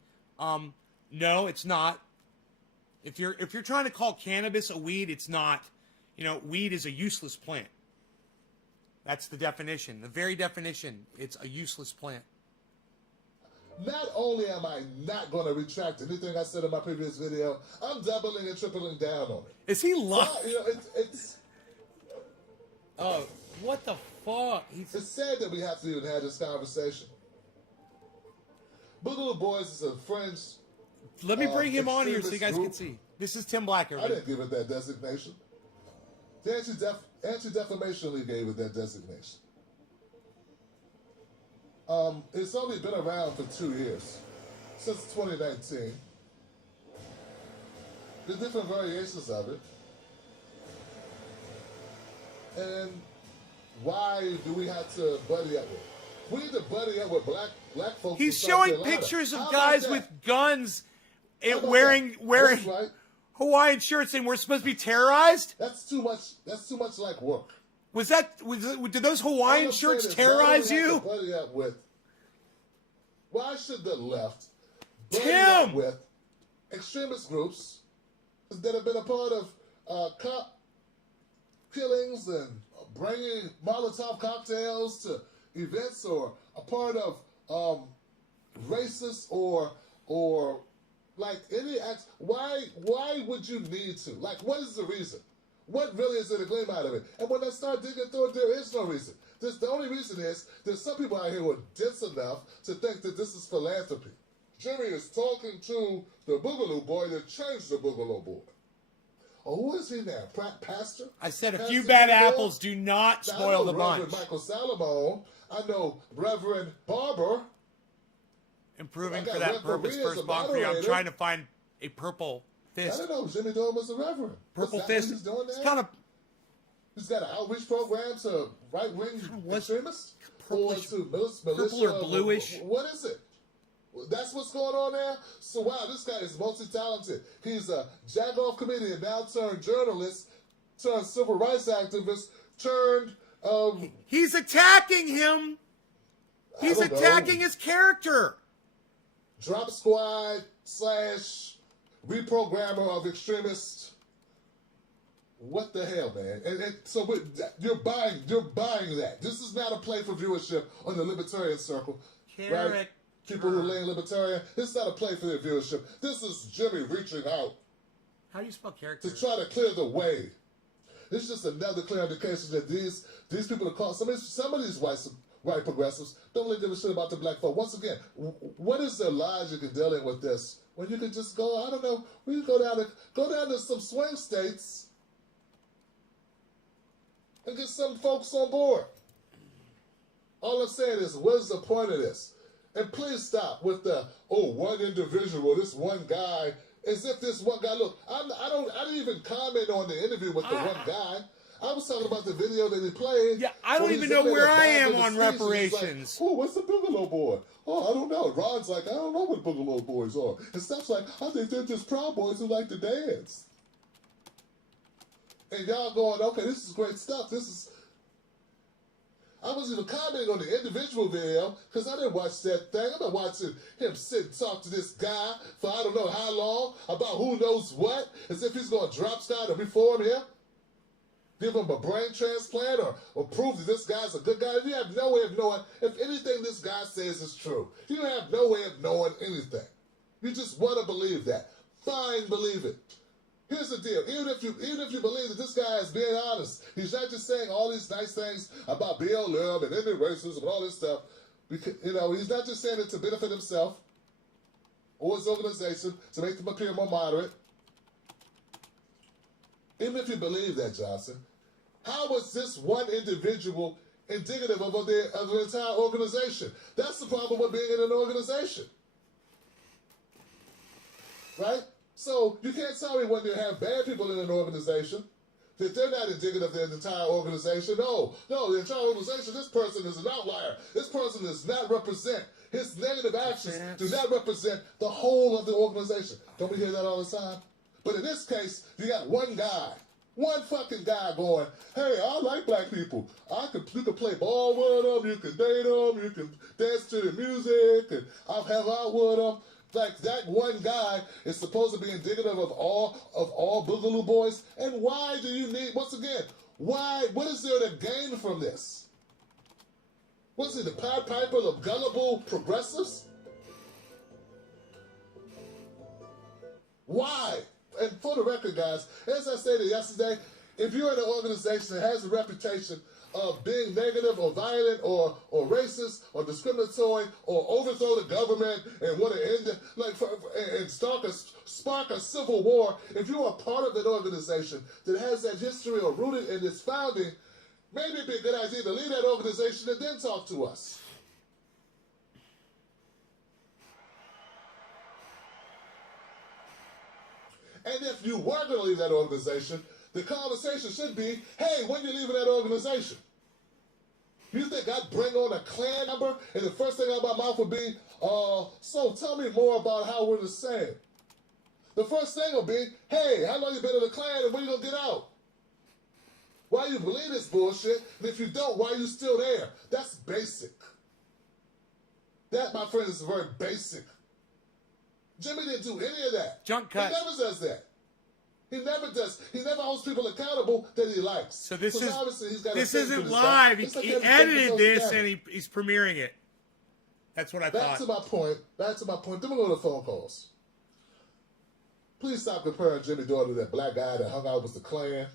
No, it's not. If you're trying to call cannabis a weed, it's not. Weed is a useless plant. That's the definition. The very definition. It's a useless plant. Not only am I not going to retract anything I said in my previous video, I'm doubling and tripling down on it. Is he lying? It's Oh, what the fuck? It's sad that we have to even have this conversation. Boogaloo Boys is a French. Let me bring him on here so you extremist guys group. can see. This is Tim Black. I didn't give it that designation. The Anti-Defamation League gave it that designation. It's only been around for 2 years, since 2019. There's different variations of it. And why do we have to buddy up with it? We need to buddy up with black folks. He's in South showing Carolina. pictures of How guys about with that? guns How and about wearing that? wearing That's right. Hawaiian shirts, and we're supposed to be terrorized. That's too much like work. Did those Hawaiian All I'm shirts saying is, terrorize why do we you? have to buddy up with? Why should the left buddy Tim! up with extremist groups that have been a part of cop killings and bringing Molotov cocktails to events, or a part of racist or like any act? Why would you need to? Like, what is the reason? What really is it to claim out of it? And when I start digging through it, there is no reason. The only reason is there's some people out here who are dense enough to think that this is philanthropy. Jimmy is talking to the Boogaloo Boy to change the Boogaloo Boy. Oh, who is he now? Pastor? I said a Pastor few bad Jimmy Dore? apples do not Now, I spoil know the Reverend bunch. Michael Salomon. I know Reverend Barber. Improving I got for that referee purpose, as first a bomb for you. I'm moderator. trying to find a purple I fist. didn't know Jimmy Dore was a reverend. Purple Is that fist. what he's doing It's now? kind of He's got an outreach program to right-wing what- extremists? purplish- Or to militia? purple or bluish. What is it? That's what's going on there? So, wow, this guy is multi-talented. He's a jack-off comedian, now turned journalist, turned civil rights activist, turned... he's attacking him. He's I don't know. attacking his character. Drop squad / reprogrammer of extremists. What the hell, man? And so you're buying that. This is not a play for viewership on the libertarian circle. Right? People who lean libertarian. This is not a play for their viewership. This is Jimmy reaching out How do you spell character? to try to clear the way. This is just another clear indication that these people are called some of these white progressives don't really give a shit about the black folk. Once again, what is the logic in dealing with this when you can just go? I don't know. We can go down to some swing states and get some folks on board. All I'm saying is, what is the point of this? And please stop with the one individual, this one guy, as if this one guy. Look, I didn't even comment on the interview with the one guy. I was talking about the video that he played. Yeah, I don't where even he's know in there where I am 5 on minutes speech, and he's reparations. Like, oh, what's the Boogaloo Boy? Oh, I don't know. Ron's like, I don't know what Boogaloo Boys are. And Steph's like, I think they're just Proud Boys who like to dance. And y'all going, okay, this is great stuff. I wasn't even commenting on the individual video because I didn't watch that thing. I'm not watching him sit and talk to this guy for I don't know how long about who knows what, as if he's going to drop Scott and reform him, give him a brain transplant or prove that this guy's a good guy. You have no way of knowing if anything this guy says is true. You have no way of knowing anything. You just want to believe that. Fine, believe it. Here's the deal. Even if you believe that this guy is being honest, he's not just saying all these nice things about BLM and ending racism and all this stuff. Because, he's not just saying it to benefit himself or his organization to make them appear more moderate. Even if you believe that, Johnson, how was this one individual indicative of the entire organization? That's the problem with being in an organization. Right? So you can't tell me when you have bad people in an organization that they're not indicative of the entire organization. No, the entire organization, this person is an outlier. This person does not represent, his negative actions do not represent the whole of the organization. Don't we hear that all the time? But in this case, you got one fucking guy going, hey, I like black people. You can play ball with them, you can date them, you can dance to the music, and I'll have out with them. Like that one guy is supposed to be indicative of all Boogaloo Boys. And why do you need, once again, what is there to gain from this? What's he, the Pied Piper of gullible progressives? Why? And for the record, guys, as I stated yesterday, if you're in an organization that has a reputation of being negative or violent or racist or discriminatory or overthrow the government and want to end it, and spark spark a civil war, if you are part of an organization that has that history or rooted in its founding, maybe it'd be a good idea to leave that organization and then talk to us. And if you were going to leave that organization, the conversation should be, hey, when you leaving that organization? You think I'd bring on a clan number and the first thing out of my mouth would be, so tell me more about how we're the same. The first thing will be, hey, how long you been in the clan and when you going to get out? Why you believe this bullshit? And if you don't, why are you still there? That's basic. That, my friend, is very basic. Jimmy didn't do any of that. Junk cut. He never does that. He never does. He never holds people accountable that he likes. So this this isn't live. He edited this and he's premiering it. That's what I thought. Back to my point. Then we'll go to phone calls. Please stop comparing Jimmy Dore to that black guy that hung out with the Klan.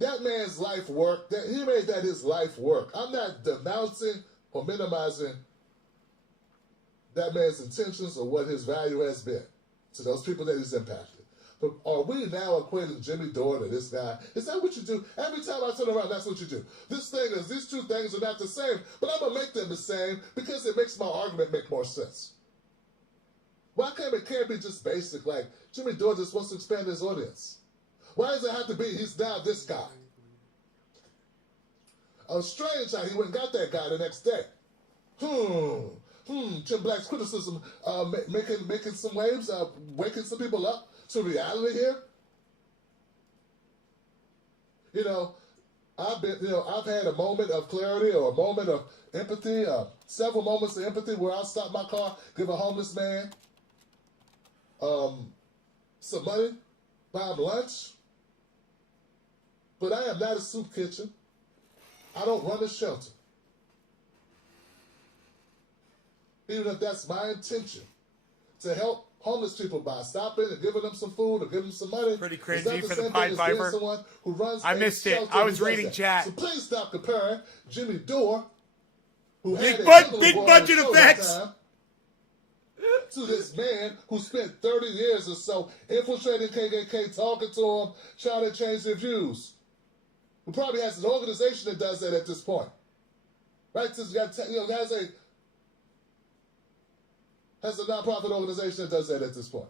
That man's life work. He made that his life work. I'm not denouncing or minimizing that man's intentions or what his value has been to those people that he's impacted. But are we now equating Jimmy Dore to this guy? Is that what you do? Every time I turn around, that's what you do. These two things are not the same, but I'm going to make them the same because it makes my argument make more sense. Why can't it be just basic, like Jimmy Dore just wants to expand his audience? Why does it have to be he's now this guy? Strange how he went and got that guy the next day. Jim Black's criticism making some waves, waking some people up to reality here. I've had a moment of clarity or a moment of empathy, several moments of empathy where I'll stop my car, give a homeless man some money, buy him lunch. But I am not a soup kitchen. I don't run a shelter. Even if that's my intention, to help homeless people by stopping and giving them some food or giving them some money. Pretty cringy for the Pied Piper. Who runs I missed it. I was reading chat. So please stop comparing Jimmy Dore, who had big budget effects, to this man who spent 30 years or so infiltrating KKK, talking to them, trying to change their views. Who probably has an organization that does that at this point. Right? So has a nonprofit organization that does that at this point.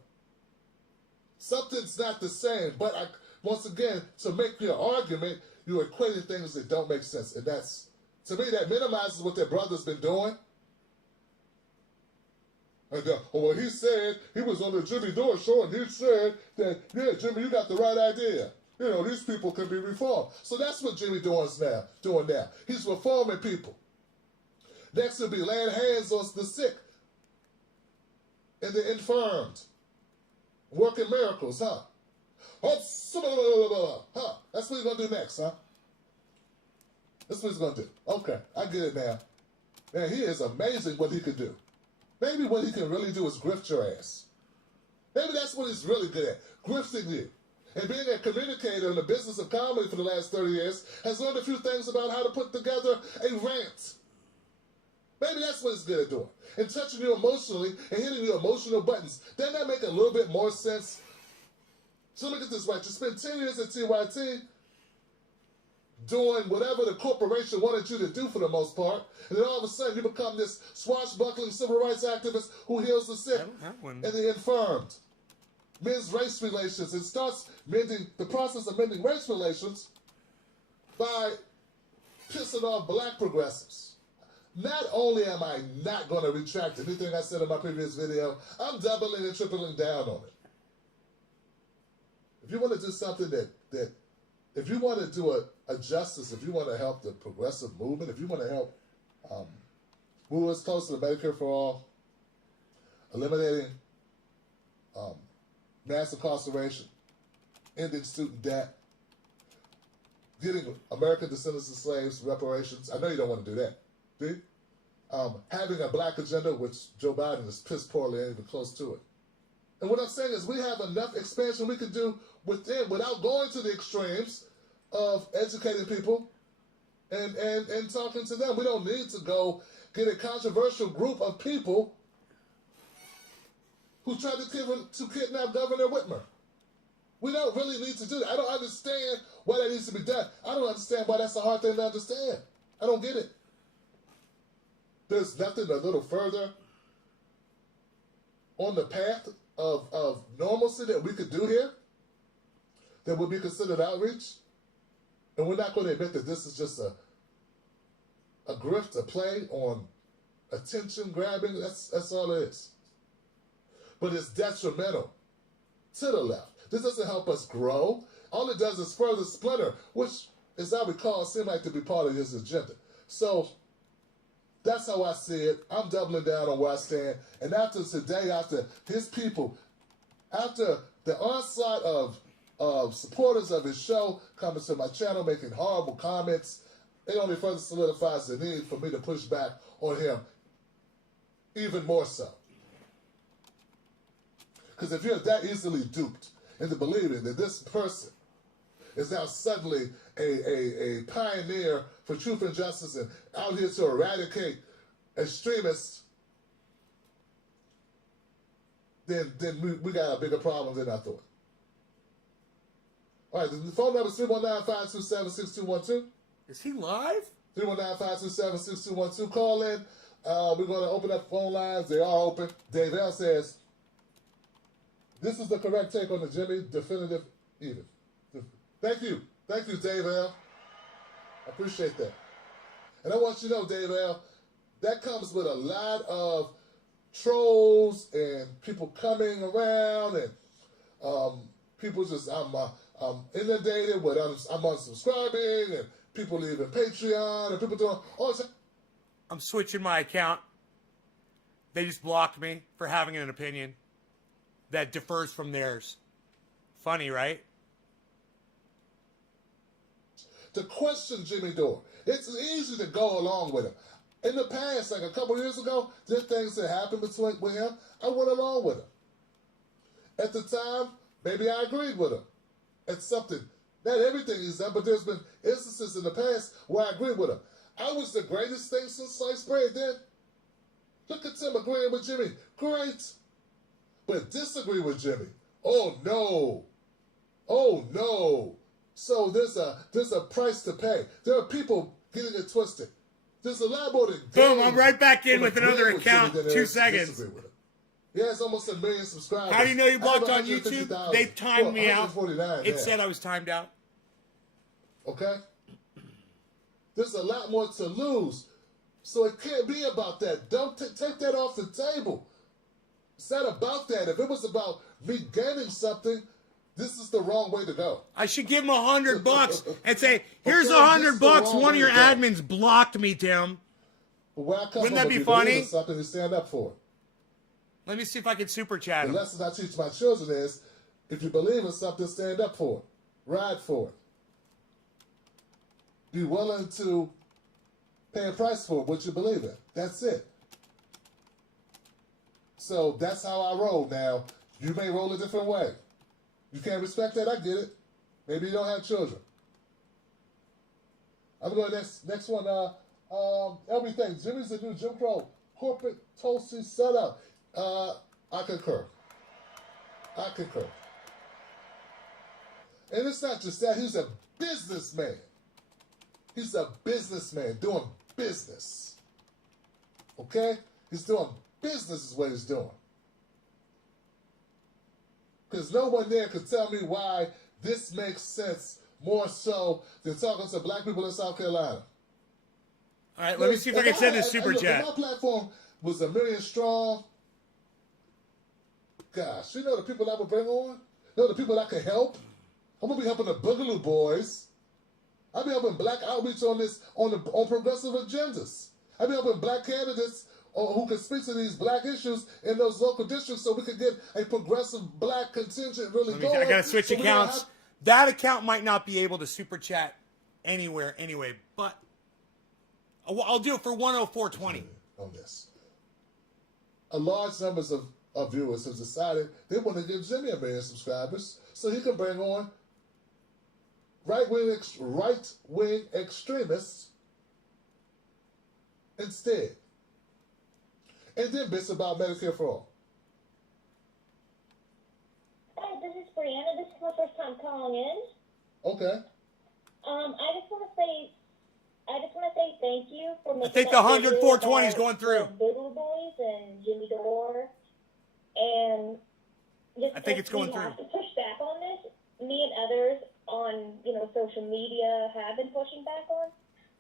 Something's not the same, but once again, to make your argument, you're equating things that don't make sense. And that's, to me, that minimizes what their brother's been doing. And well, he said, he was on the Jimmy Dore show, and he said that, yeah, Jimmy, you got the right idea. These people can be reformed. So that's what Jimmy Dore's doing now. He's reforming people. Next will be laying hands on the sick and the infirmed. Working miracles, huh? That's what he's going to do next, huh? That's what he's going to do. Okay, I get it now. Man, he is amazing what he can do. Maybe what he can really do is grift your ass. Maybe that's what he's really good at, grifting you. And being a communicator in the business of comedy for the last 30 years, has learned a few things about how to put together a rant. Maybe that's what he's good at doing. And touching you emotionally and hitting your emotional buttons. Doesn't that make a little bit more sense? So let me get this right. You spent 10 years at TYT doing whatever the corporation wanted you to do for the most part. And then all of a sudden you become this swashbuckling civil rights activist who heals the sick and the infirmed. Mends race relations and starts the process of mending race relations by pissing off black progressives. Not only am I not going to retract anything I said in my previous video, I'm doubling and tripling down on it. If you want to do something that if you want to do a justice, if you want to help the progressive movement, if you want to help move us closer to Medicare for all, eliminating mass incarceration, ending student debt, getting American descendants of slaves reparations. I know you don't want to do that, do you? Having a black agenda, which Joe Biden is piss poorly, ain't even close to it. And what I'm saying is we have enough expansion we can do within without going to the extremes of educating people and talking to them. We don't need to go get a controversial group of people who tried to kidnap Governor Whitmer. We don't really need to do that. I don't understand why that needs to be done. I don't understand why that's a hard thing to understand. I don't get it. There's nothing a little further on the path of normalcy that we could do here that would be considered outreach. And we're not going to admit that this is just a grift, a play on attention grabbing. That's all it is. But it's detrimental to the left. This doesn't help us grow. All it does is further splinter, which, as I recall, seemed like to be part of his agenda. So that's how I see it. I'm doubling down on where I stand. And after today, after his people, after the onslaught of supporters of his show coming to my channel, making horrible comments, it only further solidifies the need for me to push back on him even more so. Because if you're that easily duped into believing that this person is now suddenly a pioneer for truth and justice and out here to eradicate extremists, then we got a bigger problem than I thought. All right, the phone number is 319-527-6212. Is he live? 319-527-6212. Call in. We're going to open up phone lines. They are open. Dave L says, this is the correct take on the Jimmy definitive even. Thank you. Thank you, Dave L. I appreciate that. And I want you to know, Dave L., that comes with a lot of trolls and people coming around and people just, I'm inundated with, I'm unsubscribing and people leaving Patreon and people doing all this. I'm switching my account. They just blocked me for having an opinion that differs from theirs. Funny, right? To question Jimmy Dore. It's easy to go along with him. In the past, like a couple years ago, there's things that happened with him. I went along with him. At the time, maybe I agreed with him. It's something. Not everything he's done, but there's been instances in the past where I agreed with him. I was the greatest thing since sliced bread then. Look at Tim agreeing with Jimmy. Great. But disagree with Jimmy. Oh, no. Oh, no. So there's a price to pay. There are people getting it twisted. There's a lot more than boom, I'm right back in with another account. 2 seconds. Yeah, it's almost 1 million subscribers. How do you know you blocked on YouTube? They timed me out. It said I was timed out. Okay? There's a lot more to lose. So it can't be about that. Don't take that off the table. It's not about that. If it was about me gaining something, this is the wrong way to go. I should give him $100 and say, here's $100. One of your admins blocked me, Tim. Wouldn't that be funny? Something to stand up for. Let me see if I can super chat him. The lesson I teach my children is, if you believe in something, stand up for it. Ride for it. Be willing to pay a price for what you believe in. That's it. So that's how I roll now. You may roll a different way. You can't respect that, I get it. Maybe you don't have children. I'm going next one. Everything. Jimmy's the new Jim Crow. Corporate toasty setup. I concur. I concur. And it's not just that. He's a businessman. He's a businessman doing business. Okay? He's doing business is what he's doing. Because no one there could tell me why this makes sense more so than talking to black people in South Carolina. All right, let me see if I can send this super chat. If my platform was 1 million strong, gosh, you know the people I would bring on? You know the people I could help? I'm going to be helping the Boogaloo Boys. I'll be helping black outreach on progressive agendas. I'll be helping black candidates who can speak to these black issues in those local districts so we can get a progressive black contingent really going. I got to switch accounts. That account might not be able to super chat anywhere anyway, but I'll do it for 104.20. On this. A large number of viewers have decided they want to give Jimmy 1 million subscribers so he can bring on right-wing extremists instead. And then bits about Medicare for all. Brianna. This is my first time calling in. Okay. I just want to say thank you for making I think the that 100 video 420 is about going through. the Boogaloo Boys and Jimmy Dore, and just I think it's going we through. have to push back on this. Me and others on social media have been pushing back on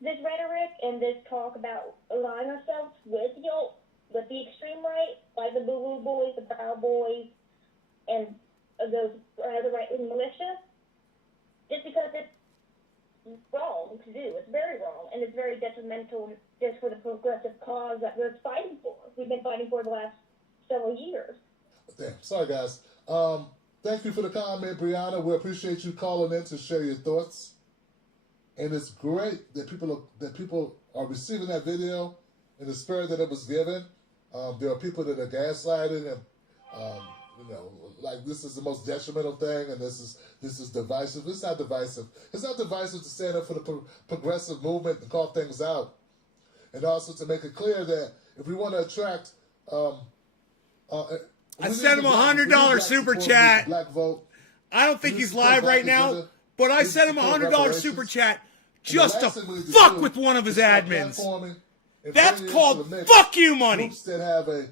this rhetoric and this talk about aligning ourselves with the extreme right, like the Boogaloo Boys, the Proud Boys, and those the right-wing militia, just because it's wrong to do. It's very wrong, and it's very detrimental just for the progressive cause that we're fighting for. We've been fighting for the last several years. Damn. Sorry, guys. Thank you for the comment, Brianna. We appreciate you calling in to share your thoughts. And it's great that people are receiving that video in the spirit that it was given. There are people that are gaslighting and like this is the most detrimental thing, and this is divisive. It's not divisive. It's not divisive to stand up for the progressive movement and call things out, and also to make it clear that if we want to attract, I sent him $100 super chat. Black vote. I don't think he's live right now, but I sent him $100 super chat just to fuck with one of his admins. That's called fuck you money. Groups that have a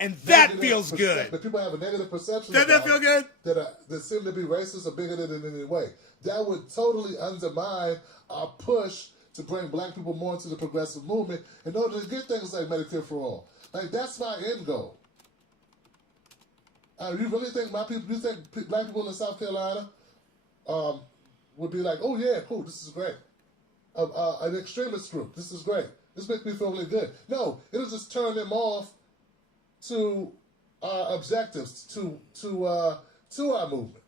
and that feels good. But people have a negative perception. Doesn't that feel good? That seem to be racist or bigoted in any way. That would totally undermine our push to bring black people more into the progressive movement in order to get things like Medicare for all. Like, that's my end goal. You really think black people in South Carolina would be like, oh yeah, cool, this is great. An extremist group, this is great. This makes me feel really good. No, it'll just turn them off to our objectives, to our movement,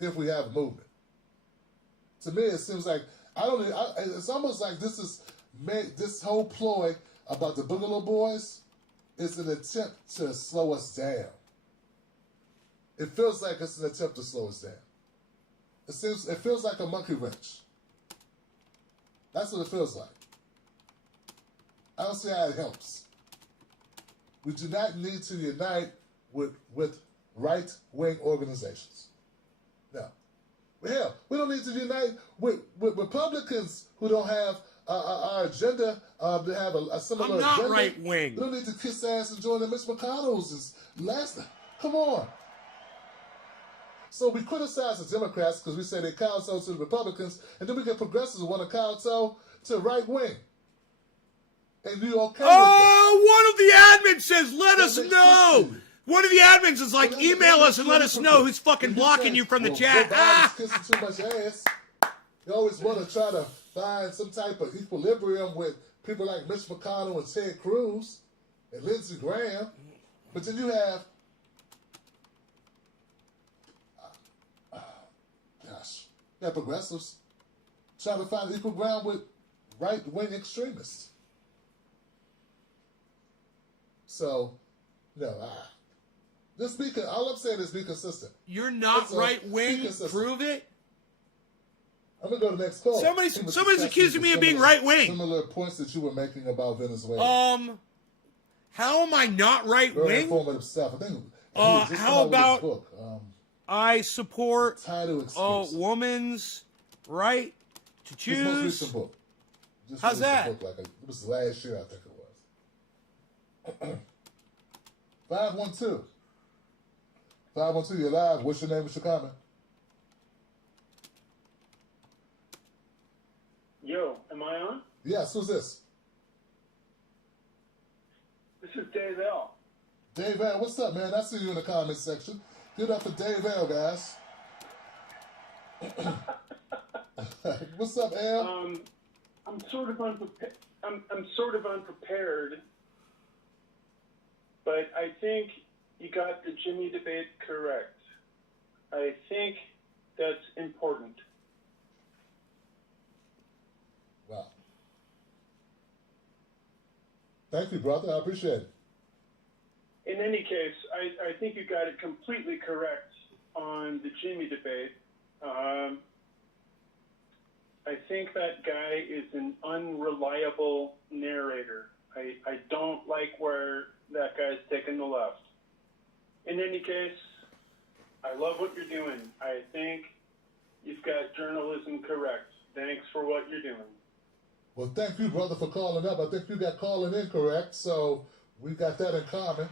if we have a movement. To me, it seems like it's almost like this whole ploy about the Boogaloo Boys is an attempt to slow us down. It feels like it's an attempt to slow us down. It feels like a monkey wrench. That's what it feels like. I don't see how it helps. We do not need to unite with right-wing organizations. No. Hell, we don't need to unite with Republicans who don't have our agenda, to have a similar agenda. I'm not right-wing. We don't need to kiss ass and join the Mitch McConnells. Come on. So we criticize the Democrats because we say they kowtow to the Republicans, and then we get progressives who want to kowtow to right-wing. And you okay with that? One of the admins says, let us know. One of the admins is like, email us and let us know who's fucking blocking you from the chat. Kissing too much ass. You always want to try to find some type of equilibrium with people like Mitch McConnell and Ted Cruz and Lindsey Graham. But then you have, progressives trying to find equal ground with right-wing extremists. So, no, all I'm saying is be consistent. You're not right-wing. Prove it. I'm going to go to the next call. Somebody's accusing me of being right-wing. Similar points that you were making about Venezuela. How am I not right-wing? Very informative stuff. I think. How about I support a woman's right to choose? His most recent book. How's that? It was last year, I think it was. 512. 512, you're live. What's your name? What's your comment? Yo, am I on? Yes, who's this? This is Dave L. Dave L, what's up, man? I see you in the comment section. Give it up for Dave L, guys. What's up, L? I'm sort of unprepared. I'm sort of unprepared, but I think you got the Jimmy debate correct. I think that's important. Wow. Thank you, brother. I appreciate it. In any case, I think you got it completely correct on the Jimmy debate. I think that guy is an unreliable narrator. I don't like where that guy's taken the left. In any case, I love what you're doing. I think you've got journalism correct. Thanks for what you're doing. Well, thank you, brother, for calling up. I think you got calling in correct, so we got that in common.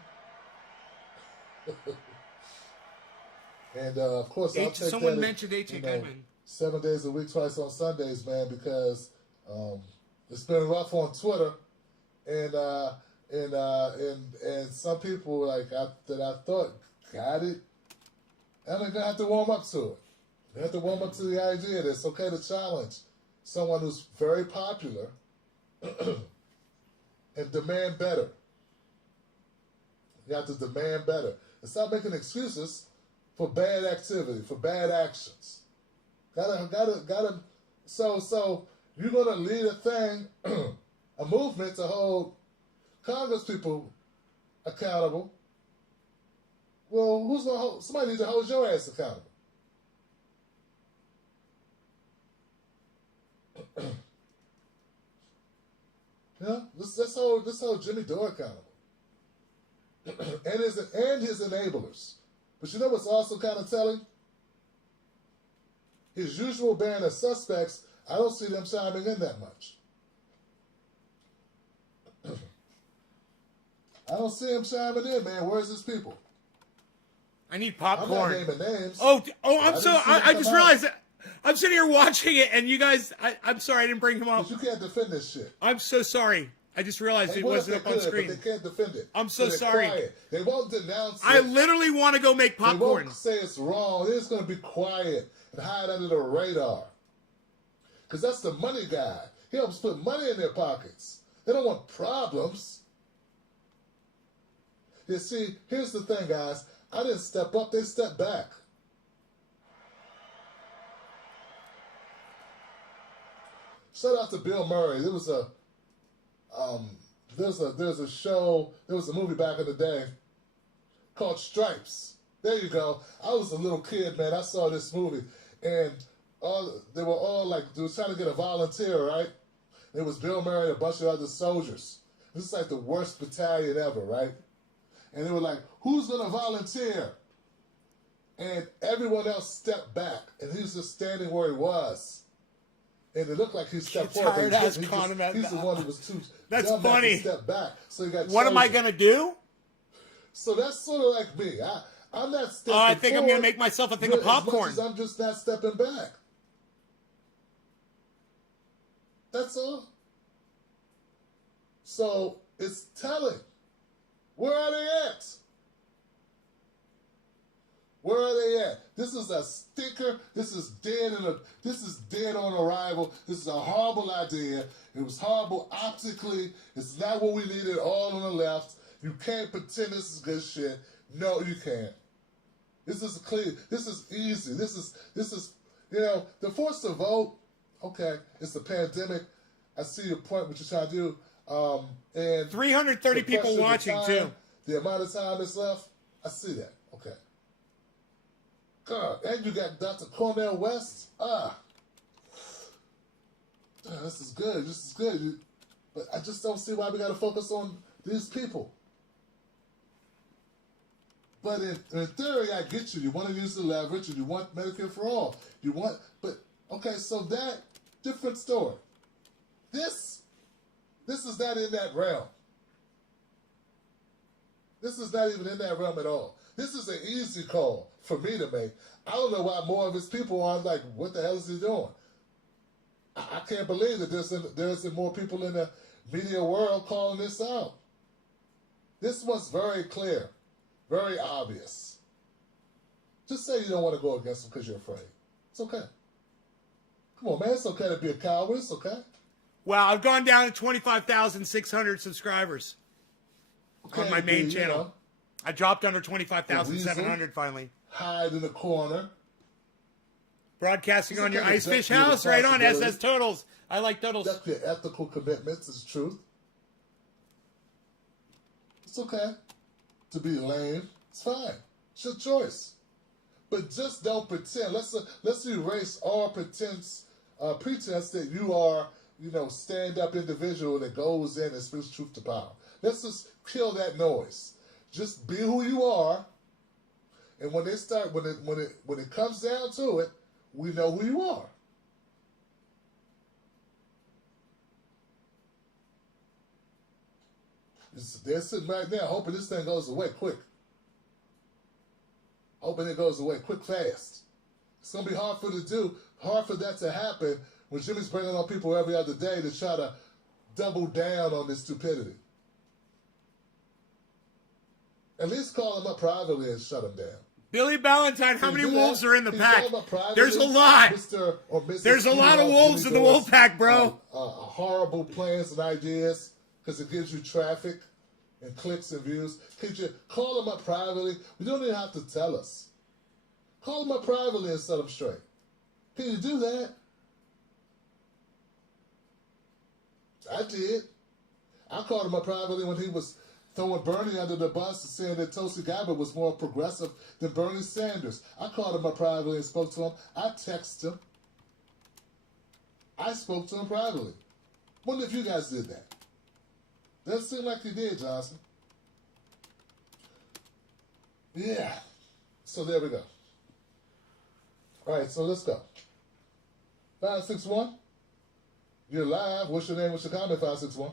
And of course, I'll take someone that. mentioned H.A. Goodman. 7 days a week, twice on Sundays, man, because it's been rough on Twitter, and some people that I thought got it, and they're gonna have to warm up to it. They have to warm up to the idea that it's okay to challenge someone who's very popular and demand better. You have to demand better and stop making excuses for bad activity, for bad actions. Gotta. So you're gonna lead a thing, a movement to hold Congress people accountable. Well, who's gonna hold? Somebody needs to hold your ass accountable. Yeah, let's hold Jimmy Dore accountable, and his enablers. But you know what's also kind of telling? His usual band of suspects, I don't see them chiming in that much. I don't see him chiming in, man. Where's his people? I need I'm popcorn. not naming names. I just realized that I'm sitting here watching it, and you guys, I'm sorry I didn't bring him up. But you can't defend this shit. I'm so sorry. I just realized it What if wasn't they up on could, screen. But they can't defend it. I'm so they're sorry. Quiet. They won't denounce it. I literally want to go make They popcorn. won't say it's wrong. They're just going to be quiet and hide under the radar. Because that's the money guy. He helps put money in their pockets. They don't want problems. You see, here's the thing, guys. I didn't step up. They stepped back. Shout out to Bill Murray. There was a show. There was a movie back in the day called Stripes. There you go. I was a little kid, man. I saw this movie, and they were trying to get a volunteer, right? It was Bill Murray and a bunch of other soldiers. This is like the worst battalion ever, right? And they were like, "Who's gonna volunteer?" And everyone else stepped back, and he was just standing where he was. And it looked like he stepped forward. But he's the one who was too That's dumb not to funny. step back. So he got What am I chosen. gonna do? So that's sort of like me. I'm not stepping I think I'm forward, gonna make myself a thing of as much popcorn. as I'm just not stepping back. That's all. So it's telling. Where are they at? Where are they at? This is a stinker. This is dead on arrival. This is a horrible idea. It was horrible optically. It's not what we needed all on the left. You can't pretend this is good shit. No, you can't. This is clear. This is easy. This is the force to vote. Okay, it's a pandemic. I see your point, what you're trying to do. And 330 the people pressure, the watching time, too. The amount of time that's left, I see that. Okay. God, and you got Dr. Cornel West. This is good. This is good. But I just don't see why we got to focus on these people. But in theory, I get you. You want to use the leverage, and you want Medicare for all. Okay, so that, different story. This is not in that realm. This is not even in that realm at all. This is an easy call for me to make. I don't know why more of his people are like, what the hell is he doing? I can't believe that there isn't more people in the media world calling this out. This was very clear, very obvious. Just say you don't want to go against him because you're afraid. It's okay. Come on, man. It's okay to be a coward. It's okay. Wow, I've gone down to 25,600 subscribers on my main channel. I dropped under 25,700 finally. Hide in the corner. Broadcasting It's on your okay to Ice Fish duck your House, right on SS responsibility. Totals. I like Totals. That's your ethical commitments, is truth. It's okay to be lame. It's fine. It's your choice. But just don't pretend. Let's erase all pretense that you are, stand-up individual that goes in and speaks truth to power. Let's just kill that noise. Just be who you are And when they start, when it comes down to it, we know who you are. They're sitting right now hoping this thing goes away quick. Hoping it goes away quick, fast. It's going to be hard for that to happen when Jimmy's bringing on people every other day to try to double down on this stupidity. At least call him up privately and shut him down. Billy Ballantyne, how many wolves are in the pack? Privately, There's a lot. Mr. or Mrs. There's a lot of wolves in the wolf pack, bro. Horrible plans and ideas because it gives you traffic and clicks and views. Could you call him up privately? You don't even have to tell us. Call him up privately and set him straight. Can you do that? I did. I called him up privately when he was throwing Bernie under the bus and saying that Tulsi Gabbard was more progressive than Bernie Sanders. I called him up privately and spoke to him. I texted him. I spoke to him privately. Wonder if you guys did that. Doesn't seem like you did, Johnson. Yeah. So there we go. All right, so let's go. 561. You're live. What's your name? What's your comment? 561.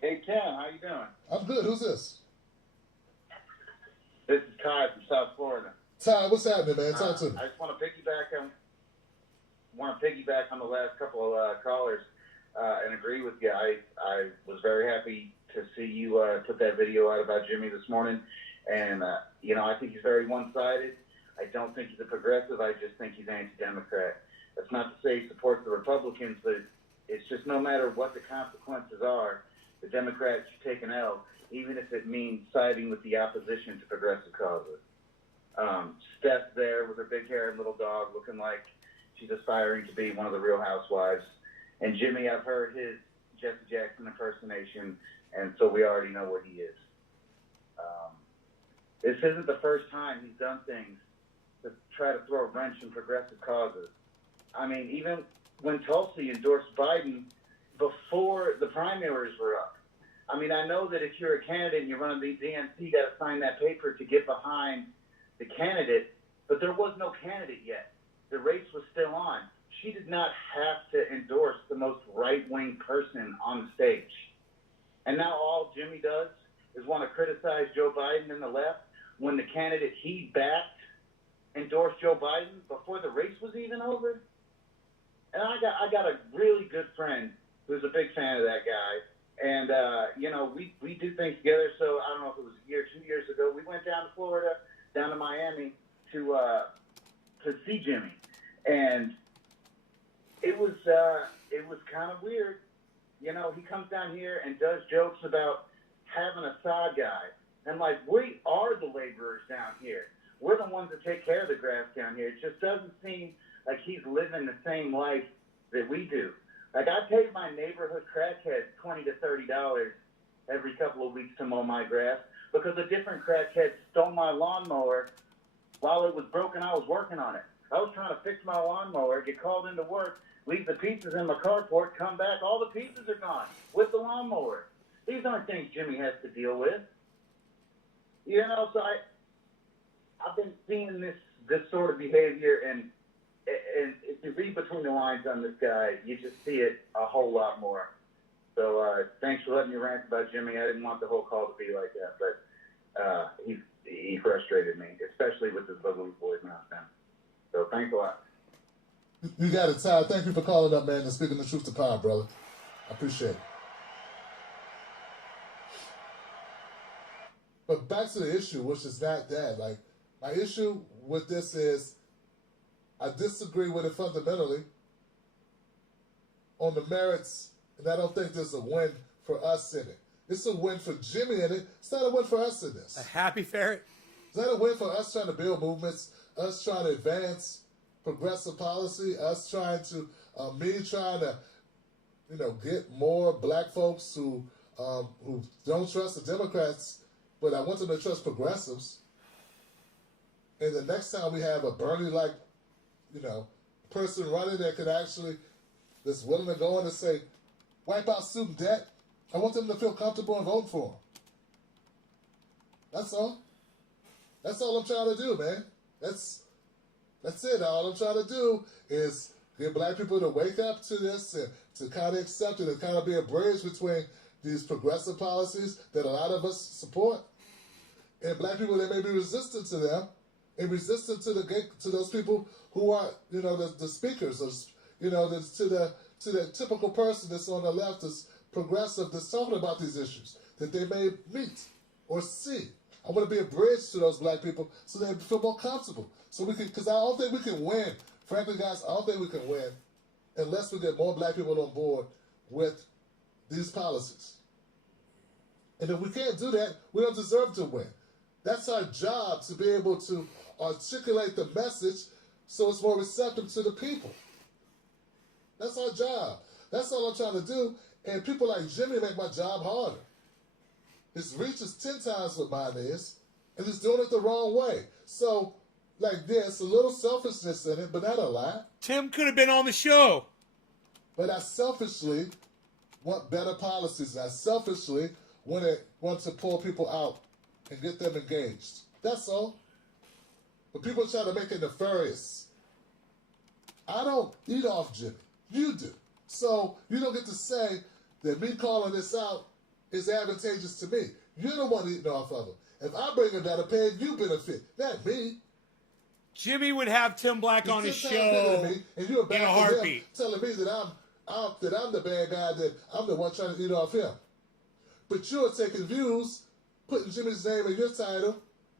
Hey, Ken, how you doing? I'm good. Who's this? This is Ty from South Florida. Ty, what's happening, man? Talk to me. I just want to piggyback on the last couple of callers and agree with you. I was very happy to see you put that video out about Jimmy this morning, and I think he's very one-sided. I don't think he's a progressive. I just think he's anti-Democrat. That's not to say he supports the Republicans, but it's just no matter what the consequences are, the Democrats should take an L, even if it means siding with the opposition to progressive causes. Steph there with her big hair and little dog looking like she's aspiring to be one of the Real Housewives. And Jimmy, I've heard his Jesse Jackson impersonation, and so we already know what he is. This isn't the first time he's done things to try to throw a wrench in progressive causes. I mean, even when Tulsi endorsed Biden before the primaries were up. I mean, I know that if you're a candidate and you're running the DNC, you got to sign that paper to get behind the candidate, but there was no candidate yet. The race was still on. She did not have to endorse the most right-wing person on the stage. And now all Jimmy does is want to criticize Joe Biden and the left when the candidate he backed endorsed Joe Biden before the race was even over. And I got a really good friend who's a big fan of that guy. And, we do things together. So I don't know if it was a year, 2 years ago, we went down to Florida, down to Miami to see Jimmy. And it was kind of weird. He comes down here and does jokes about having a sod guy. And like, we are the laborers down here. We're the ones that take care of the grass down here. It just doesn't seem like he's living the same life that we do. Like, I pay my neighborhood crackhead $20 to $30 every couple of weeks to mow my grass because a different crackhead stole my lawnmower while it was broken. I was working on it. I was trying to fix my lawnmower, get called into work, leave the pieces in my carport, come back, all the pieces are gone with the lawnmower. These aren't things Jimmy has to deal with. So I've been seeing this sort of behavior, and if you read between the lines on this guy, you just see it a whole lot more. So thanks for letting me rant about Jimmy. I didn't want the whole call to be like that, but he frustrated me, especially with his Bugaboo Boys nonsense. So thanks a lot. You got it, Ty. Thank you for calling up, man, and speaking the truth to power, brother. I appreciate it. But back to the issue, which is not that. Like, my issue with this is I disagree with it fundamentally on the merits, and I don't think there's a win for us in it. It's a win for Jimmy in it. It's not a win for us in this. A happy ferret? It's not a win for us trying to build movements, us trying to advance progressive policy, us trying to, me trying to, get more black folks who don't trust the Democrats, but I want them to trust progressives. And the next time we have a Bernie-like, person running that could actually, that's willing to go in and say, wipe out student debt, I want them to feel comfortable and vote for him. That's all. That's all I'm trying to do, man. That's it. All I'm trying to do is get black people to wake up to this and to kind of accept it and kind of be a bridge between these progressive policies that a lot of us support and black people that may be resistant to them and resistant to those people who are, the speakers, or, to the typical person that's on the left, that's progressive, that's talking about these issues that they may meet or see. I want to be a bridge to those black people so they feel more comfortable. So we can, because I don't think we can win. Frankly, guys, I don't think we can win unless we get more black people on board with these policies. And if we can't do that, we don't deserve to win. That's our job, to be able to articulate the message so it's more receptive to the people. That's our job. That's all I'm trying to do. And people like Jimmy make my job harder. His reach is 10 times what mine is, and he's doing it the wrong way. So, like, there's a little selfishness in it, but not a lot. Tim could have been on the show. But I selfishly want better policies. I selfishly want to pull people out and get them engaged. That's all. But people try to make it nefarious. I don't eat off Jimmy. You do. So you don't get to say that me calling this out is advantageous to me. You're the one eating off of him. If I bring a better pay, you benefit, not me. Jimmy would have Tim Black on his He's 10 show times better than me, and you're in a heartbeat. telling me that I'm the bad guy, that I'm the one trying to eat off him. But you're taking views, putting Jimmy's name in your title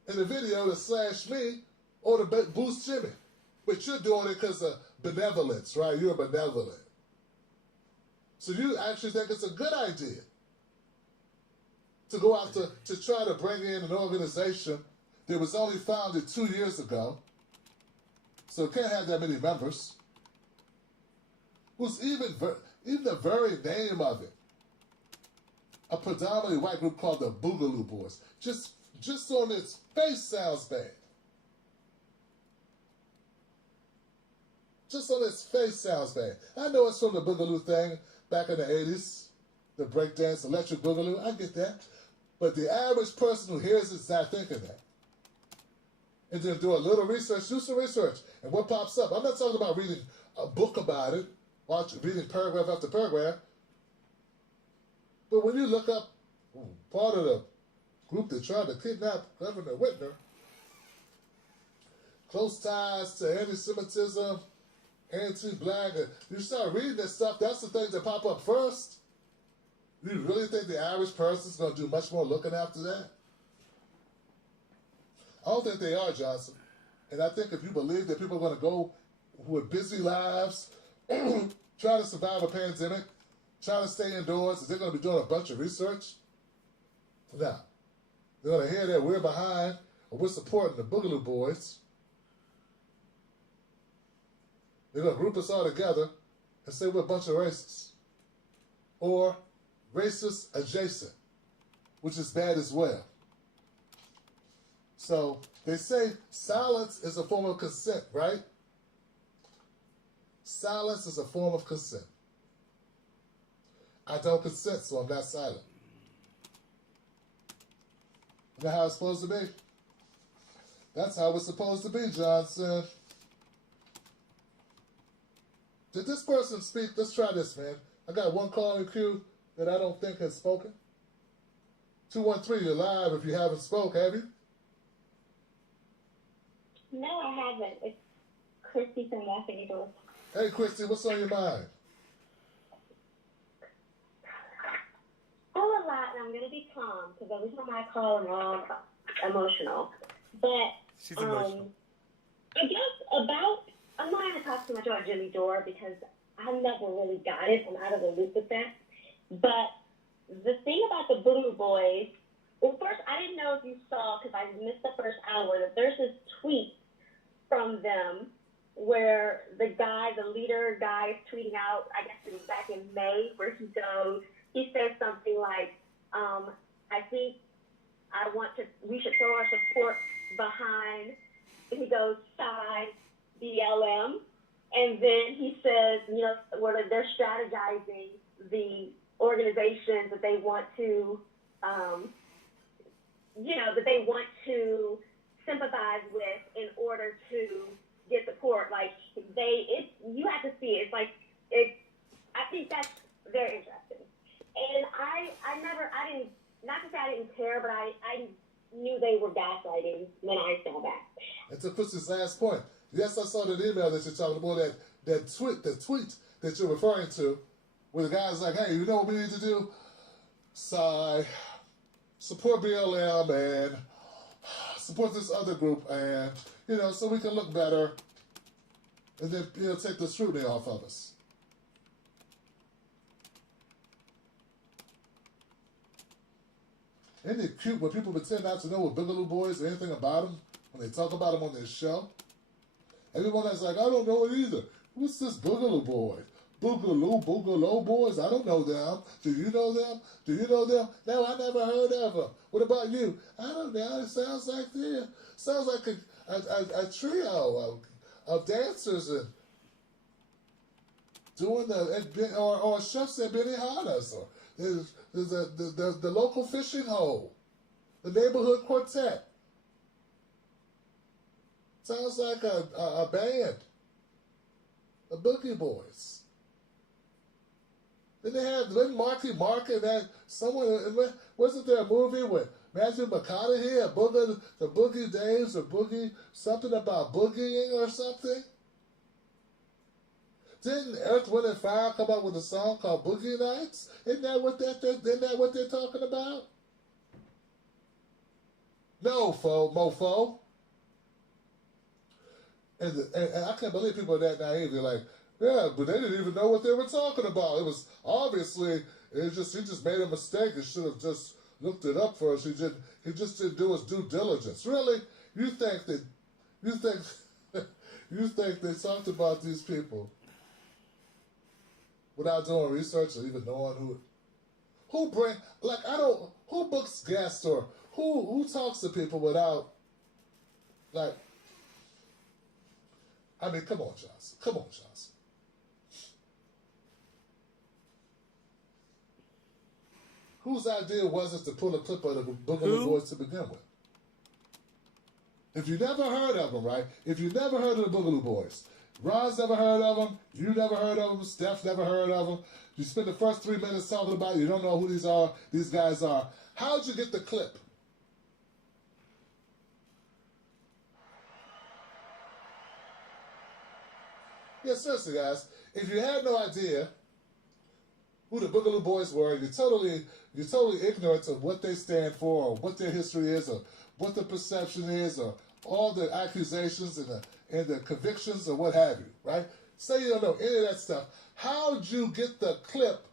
in the video to slash me or to boost Jimmy. But you're doing it because of benevolence, right? You're benevolent. So you actually think it's a good idea to go out to try to bring in an organization that was only founded 2 years ago, so it can't have that many members, who's even the very name of it, a predominantly white group called the Boogaloo Boys. Just on its face sounds bad. Just on its face sounds bad. I know it's from the Boogaloo thing back in the 80s, the breakdance, electric boogaloo. I get that. But the average person who hears it is not thinking that. And then do a little research, do some research, and what pops up. I'm not talking about reading a book about it, reading paragraph after paragraph. But when you look up part of the group that tried to kidnap Governor Whitmer, close ties to anti-Semitism, anti-black, you start reading this stuff, that's the things that pop up first. You really think the average person's going to do much more looking after that? I don't think they are, Johnson. And I think if you believe that people are going to go with busy lives, try to survive a pandemic, try to stay indoors, is they're going to be doing a bunch of research? No. They're going to hear that we're behind, or we're supporting the Boogaloo Boys. They're going to group us all together and say we're a bunch of racists. Or racist adjacent, which is bad as well. So they say silence is a form of consent, right? Silence is a form of consent. I don't consent, so I'm not silent. Isn't that how it's supposed to be? That's how it's supposed to be, Johnson. Did this person speak? Let's try this, man. I got one call in queue that I don't think has spoken. 213, you're live if you haven't spoke, have you? No, I haven't. It's Christy from Los Angeles. Hey, Christy, what's on your mind? Oh, a lot, and I'm going to be calm, because every time I call, I'm all emotional. But, She's emotional. I guess I'm not going to talk too much about Jimmy Dore, because I never really got it. I'm out of the loop with that. But the thing about the Blue Boys, well, first, I didn't know if you saw, because I missed the first hour, that there's this tweet from them where the leader guy is tweeting out, I guess it was back in May, where he says something like, I think we should throw our support behind, and he goes, side BLM, and then he says, where they're strategizing the organizations that they want to, that they want to sympathize with in order to get support. Like you have to see it. It's like I think that's very interesting. And I didn't, not to say I didn't care, but I knew they were gaslighting when I saw that. And to Chris's last point, yes, I saw that email that you're talking about, the tweet that you're referring to, where the guy's like, hey, you know what we need to do? Sigh, support BLM and support this other group, and, so we can look better, and then, take the scrutiny off of us. Isn't it cute when people pretend not to know what Boogaloo Boys or anything about them when they talk about them on their show? Everyone that's like, I don't know it either. What's this Boogaloo Boy? Boogaloo Boys? I don't know them. Do you know them? Do you know them? No, I never heard of them. What about you? I don't know. It sounds like a trio of dancers and doing or chefs at Benihana's, or there's the local fishing hole, the neighborhood quartet. Sounds like a band, the Boogie Boys. Then they had Marky Mark and that someone, wasn't there a movie with Matthew McConaughey, the Boogie Days, or Boogie, something about boogieing or something? Didn't Earth, Wind and Fire come up with a song called Boogie Nights? Isn't that what they're talking about? No, mofo. And I can't believe people are that naive. They're like, yeah, but they didn't even know what they were talking about. It was obviously, he just made a mistake. He should have just looked it up first. He just didn't do his due diligence. Really? You think they talked about these people without doing research or even knowing who books guests, or who talks to people without, like, I mean, come on, Johnson. Whose idea was it to pull a clip of the Boogaloo Boys to begin with? If you never heard of them, right? If you never heard of the Boogaloo Boys, Ron's never heard of them, you never heard of them, Steph never heard of them, you spend the first 3 minutes talking about it, you don't know who these guys are. How'd you get the clip? Yeah, seriously, guys, if you had no idea who the Boogaloo Boys were, you're totally ignorant of what they stand for, or what their history is, or what the perception is, or all the accusations and the convictions, or what have you, right? Say you don't know any of that stuff. How'd you get the clip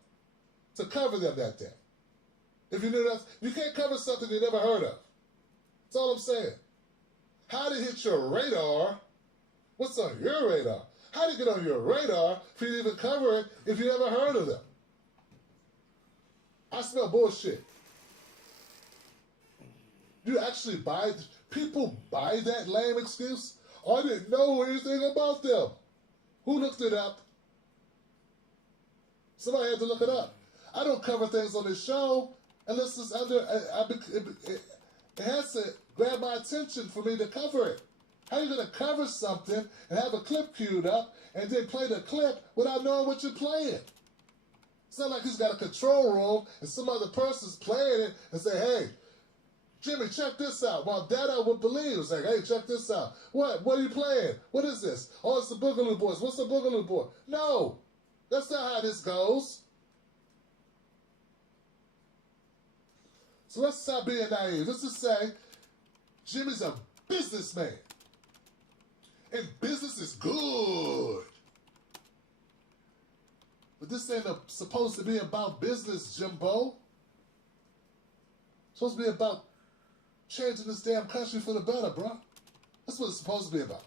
to cover them that day? If you knew that, you can't cover something you never heard of. That's all I'm saying. How did it hit your radar? What's on your radar? How did it get on your radar for you to even cover it if you never heard of them? I smell bullshit. People buy that lame excuse? I didn't know anything about them. Who looked it up? Somebody had to look it up. I don't cover things on this show unless it's it has to grab my attention for me to cover it. How are you going to cover something and have a clip queued up and then play the clip without knowing what you're playing? It's not like he's got a control room and some other person's playing it and say, hey, Jimmy, check this out. Well, that I would believe. It's like, hey, check this out. What? What are you playing? What is this? Oh, it's the Boogaloo Boys. What's the Boogaloo Boy? No, that's not how this goes. So let's stop being naive. Let's just say Jimmy's a businessman. And business is good. But this ain't supposed to be about business, Jimbo. It's supposed to be about changing this damn country for the better, bro. That's what it's supposed to be about.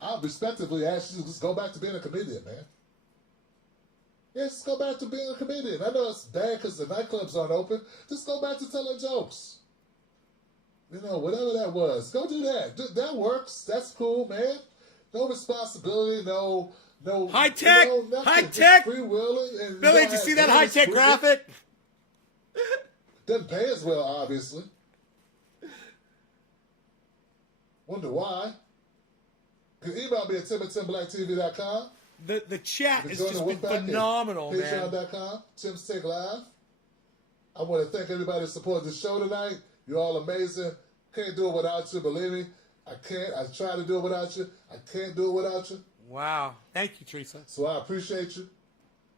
I'll respectively ask you to just go back to being a comedian, man. Yeah, just go back to being a comedian. I know it's bad because the nightclubs aren't open. Just go back to telling jokes. You know, whatever that was. Go do that. That works. That's cool, man. No responsibility, no high tech, high tech. Free willing. Billy, did you see that high tech graphic? Doesn't pay as well, obviously. Wonder why. You can email me at tim@timbblacktv.com. The chat You has can join just the been Wolfpack at phenomenal, man. Patreon.com. Tim's Take Live. I want to thank everybody that supported the show tonight. You're all amazing. Can't do it without you. Believe me, I can't. I try to do it without you. I can't do it without you. Wow. Thank you, Teresa. So I appreciate you.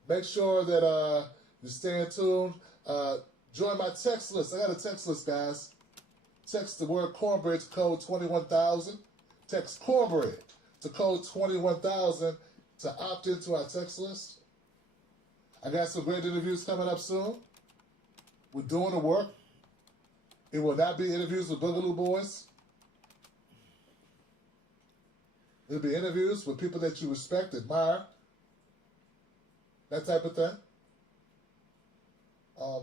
Make sure that you stay tuned. Join my text list. I got a text list, guys. Text the word cornbread to code 21,000. Text cornbread to code 21,000 to opt into our text list. I got some great interviews coming up soon. We're doing the work. It will not be interviews with Boogaloo Boys. It'll be interviews with people that you respect, admire, that type of thing.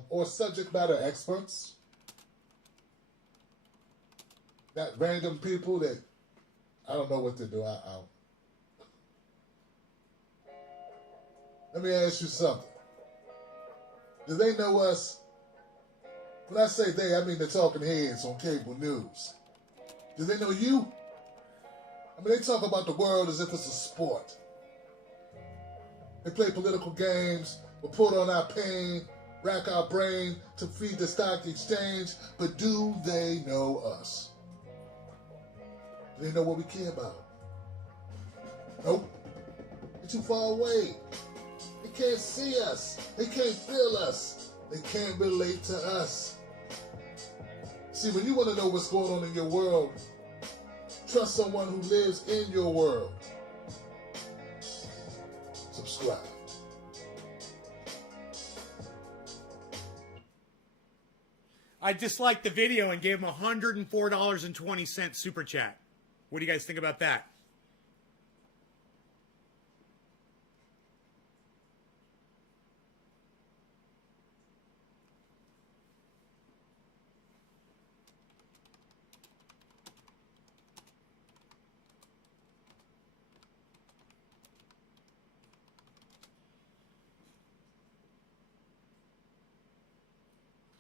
Or subject matter experts. Not random people that I don't know what to do. Let me ask you something. Do they know us? When I say they, I mean the talking heads on cable news. Do they know you? I mean, they talk about the world as if it's a sport. They play political games, report on our pain, rack our brain to feed the stock exchange, but do they know us? Do they know what we care about? Nope. They're too far away. They can't see us. They can't feel us. They can't relate to us. See, when you want to know what's going on in your world, trust someone who lives in your world. Subscribe. I disliked the video and gave him $104.20 super chat. What do you guys think about that?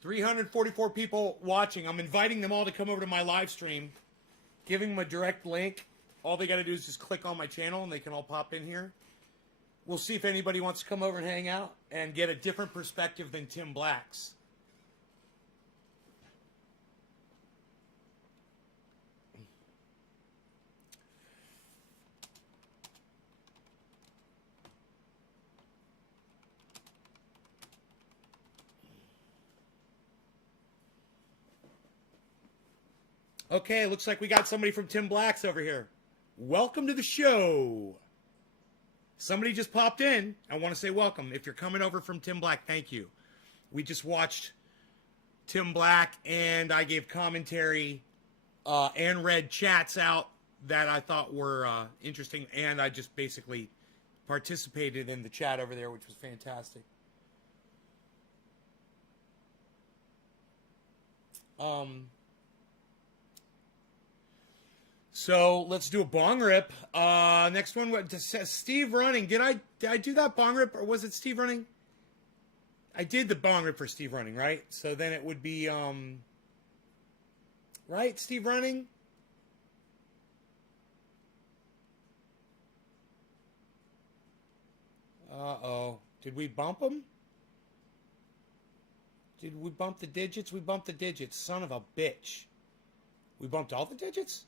$344 people watching. I'm inviting them all to come over to my live stream. Giving them a direct link. All they got to do is just click on my channel and they can all pop in here. We'll see if anybody wants to come over and hang out and get a different perspective than Tim Black's. Okay, looks like we got somebody from Tim Black's over here. Welcome to the show. Somebody just popped in. I want to say welcome. If you're coming over from Tim Black, thank you. We just watched Tim Black, and I gave commentary and read chats out that I thought were interesting, and I just basically participated in the chat over there, which was fantastic. So let's do a bong rip. Next one, what says Steve Running? Did I do that bong rip, or was it Steve Running? I did the bong rip for Steve Running, right? So then it would be right, Steve Running. Uh-oh. Did we bump him? Did we bump the digits? We bumped the digits. Son of a bitch. We bumped all the digits?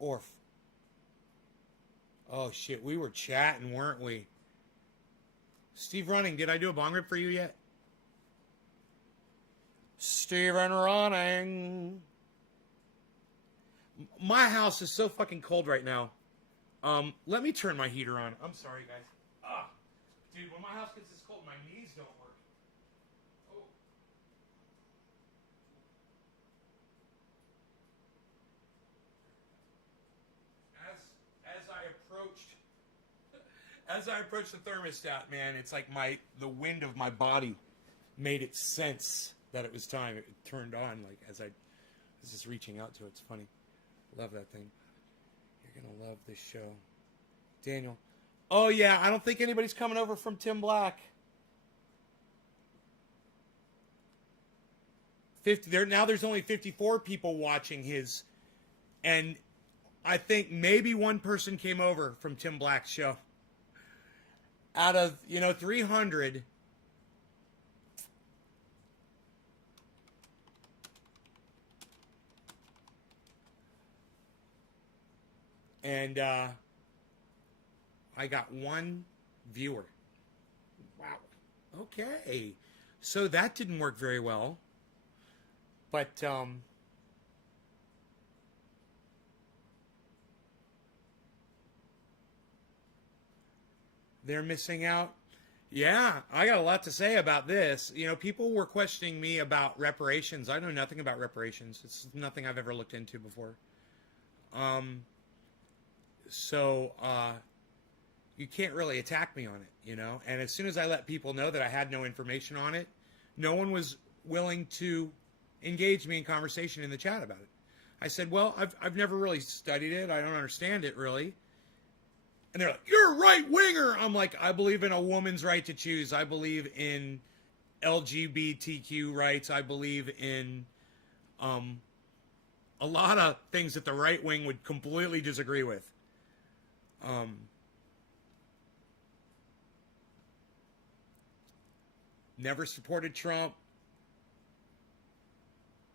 Orf. Oh, shit. We were chatting, weren't we? Steve Running, did I do a bong rip for you yet? Steven Running. My house is so fucking cold right now. Let me turn my heater on. I'm sorry, guys. Dude, when my house gets this cold, my knees don't work. Oh. As I approached the thermostat, man, it's like the wind of my body made it sense that it was time. It turned on, like, as I was just reaching out to it. It's funny. Love that thing. You're going to love this show. Daniel. Oh, yeah, I don't think anybody's coming over from Tim Black. there's only 54 people watching his, and I think maybe one person came over from Tim Black's show. Out of 300. And I got one viewer. Wow. Okay. So that didn't work very well. But they're missing out. Yeah, I got a lot to say about this. People were questioning me about reparations. I know nothing about reparations. It's nothing I've ever looked into before. So you can't really attack me on it, And as soon as I let people know that I had no information on it, no one was willing to engage me in conversation in the chat about it. I said, well, I've never really studied it. I don't understand it really. And they're like, you're a right-winger. I'm like, I believe in a woman's right to choose. I believe in LGBTQ rights. I believe in a lot of things that the right wing would completely disagree with. Never supported Trump.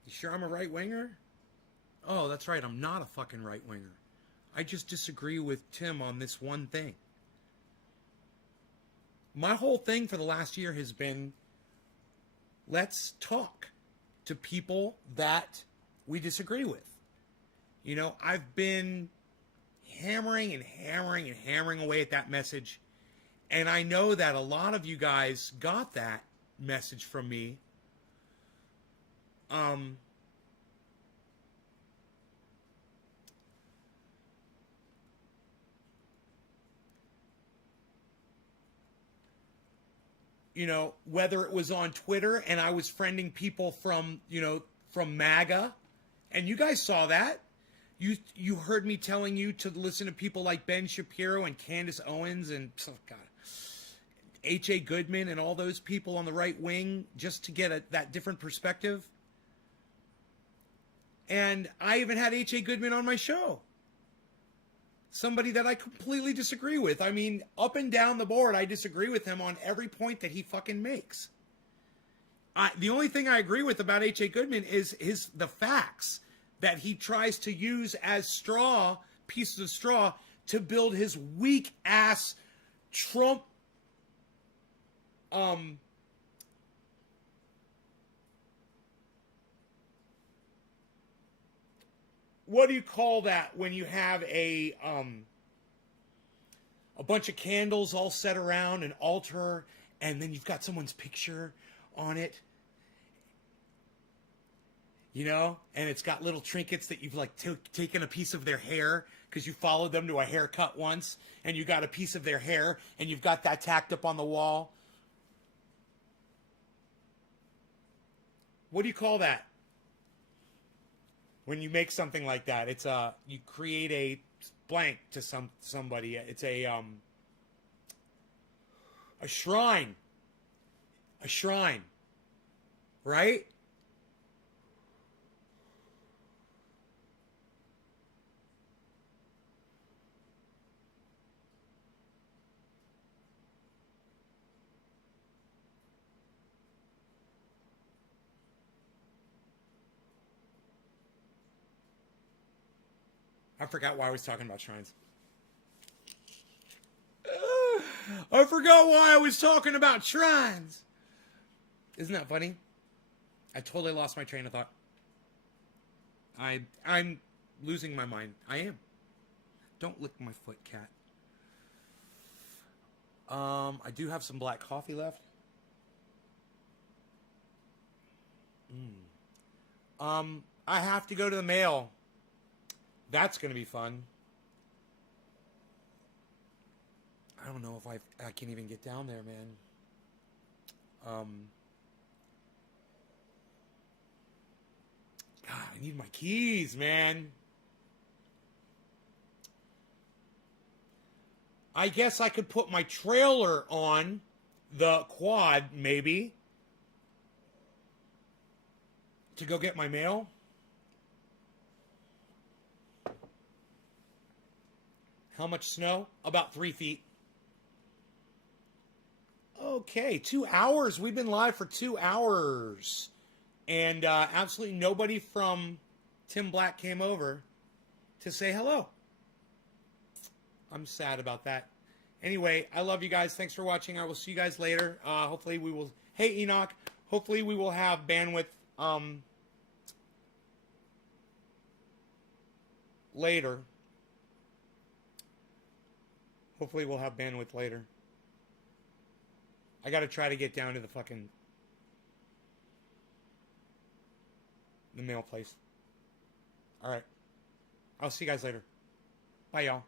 You sure I'm a right-winger? Oh, that's right. I'm not a fucking right-winger. I just disagree with Tim on this one thing. My whole thing for the last year has been, let's talk to people that we disagree with. I've been hammering and hammering and hammering away at that message. And I know that a lot of you guys got that message from me. Whether it was on Twitter and I was friending people from MAGA, and you guys saw that. You heard me telling you to listen to people like Ben Shapiro and Candace Owens and H.A. Goodman and all those people on the right wing just to get that different perspective. And I even had H.A. Goodman on my show. Somebody that I completely disagree with. I mean, up and down the board, I disagree with him on every point that he fucking makes. The only thing I agree with about H.A. Goodman is the facts that he tries to use as pieces of straw to build his weak ass Trump what do you call that when you have a bunch of candles all set around an altar and then you've got someone's picture on it, and it's got little trinkets that you've taken a piece of their hair because you followed them to a haircut once and you got a piece of their hair and you've got that tacked up on the wall. What do you call that? When you make something like that, it's you create a blank to somebody. It's a shrine. A shrine. Right? I forgot why I was talking about shrines. I forgot why I was talking about shrines. Isn't that funny? I totally lost my train of thought. I'm losing my mind. I am. Don't lick my foot, cat. I do have some black coffee left. I have to go to the mail. That's going to be fun. I don't know if I can even get down there, man. God, I need my keys, man. I guess I could put my trailer on the quad, maybe. to go get my mail. How much snow? About 3 feet. Okay, 2 hours. We've been live for 2 hours. And absolutely nobody from Tim Black came over to say hello. I'm sad about that. Anyway, I love you guys. Thanks for watching. I will see you guys later. Hopefully we will... Hey, Enoch. Hopefully we will have bandwidth later. Hopefully we'll have bandwidth later. I got to try to get down to the mail place. All right. I'll see you guys later. Bye, y'all.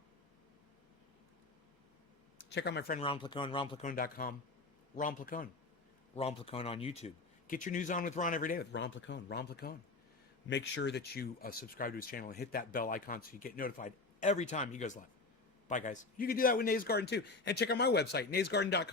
Check out my friend Ron Placone, ronplacone.com. Ron Placone. Ron Placone on YouTube. Get your news on with Ron every day with Ron Placone. Ron Placone. Make sure that you subscribe to his channel and hit that bell icon so you get notified every time he goes live. Bye, guys. You can do that with Nays Garden, too. And check out my website, naysgarden.com.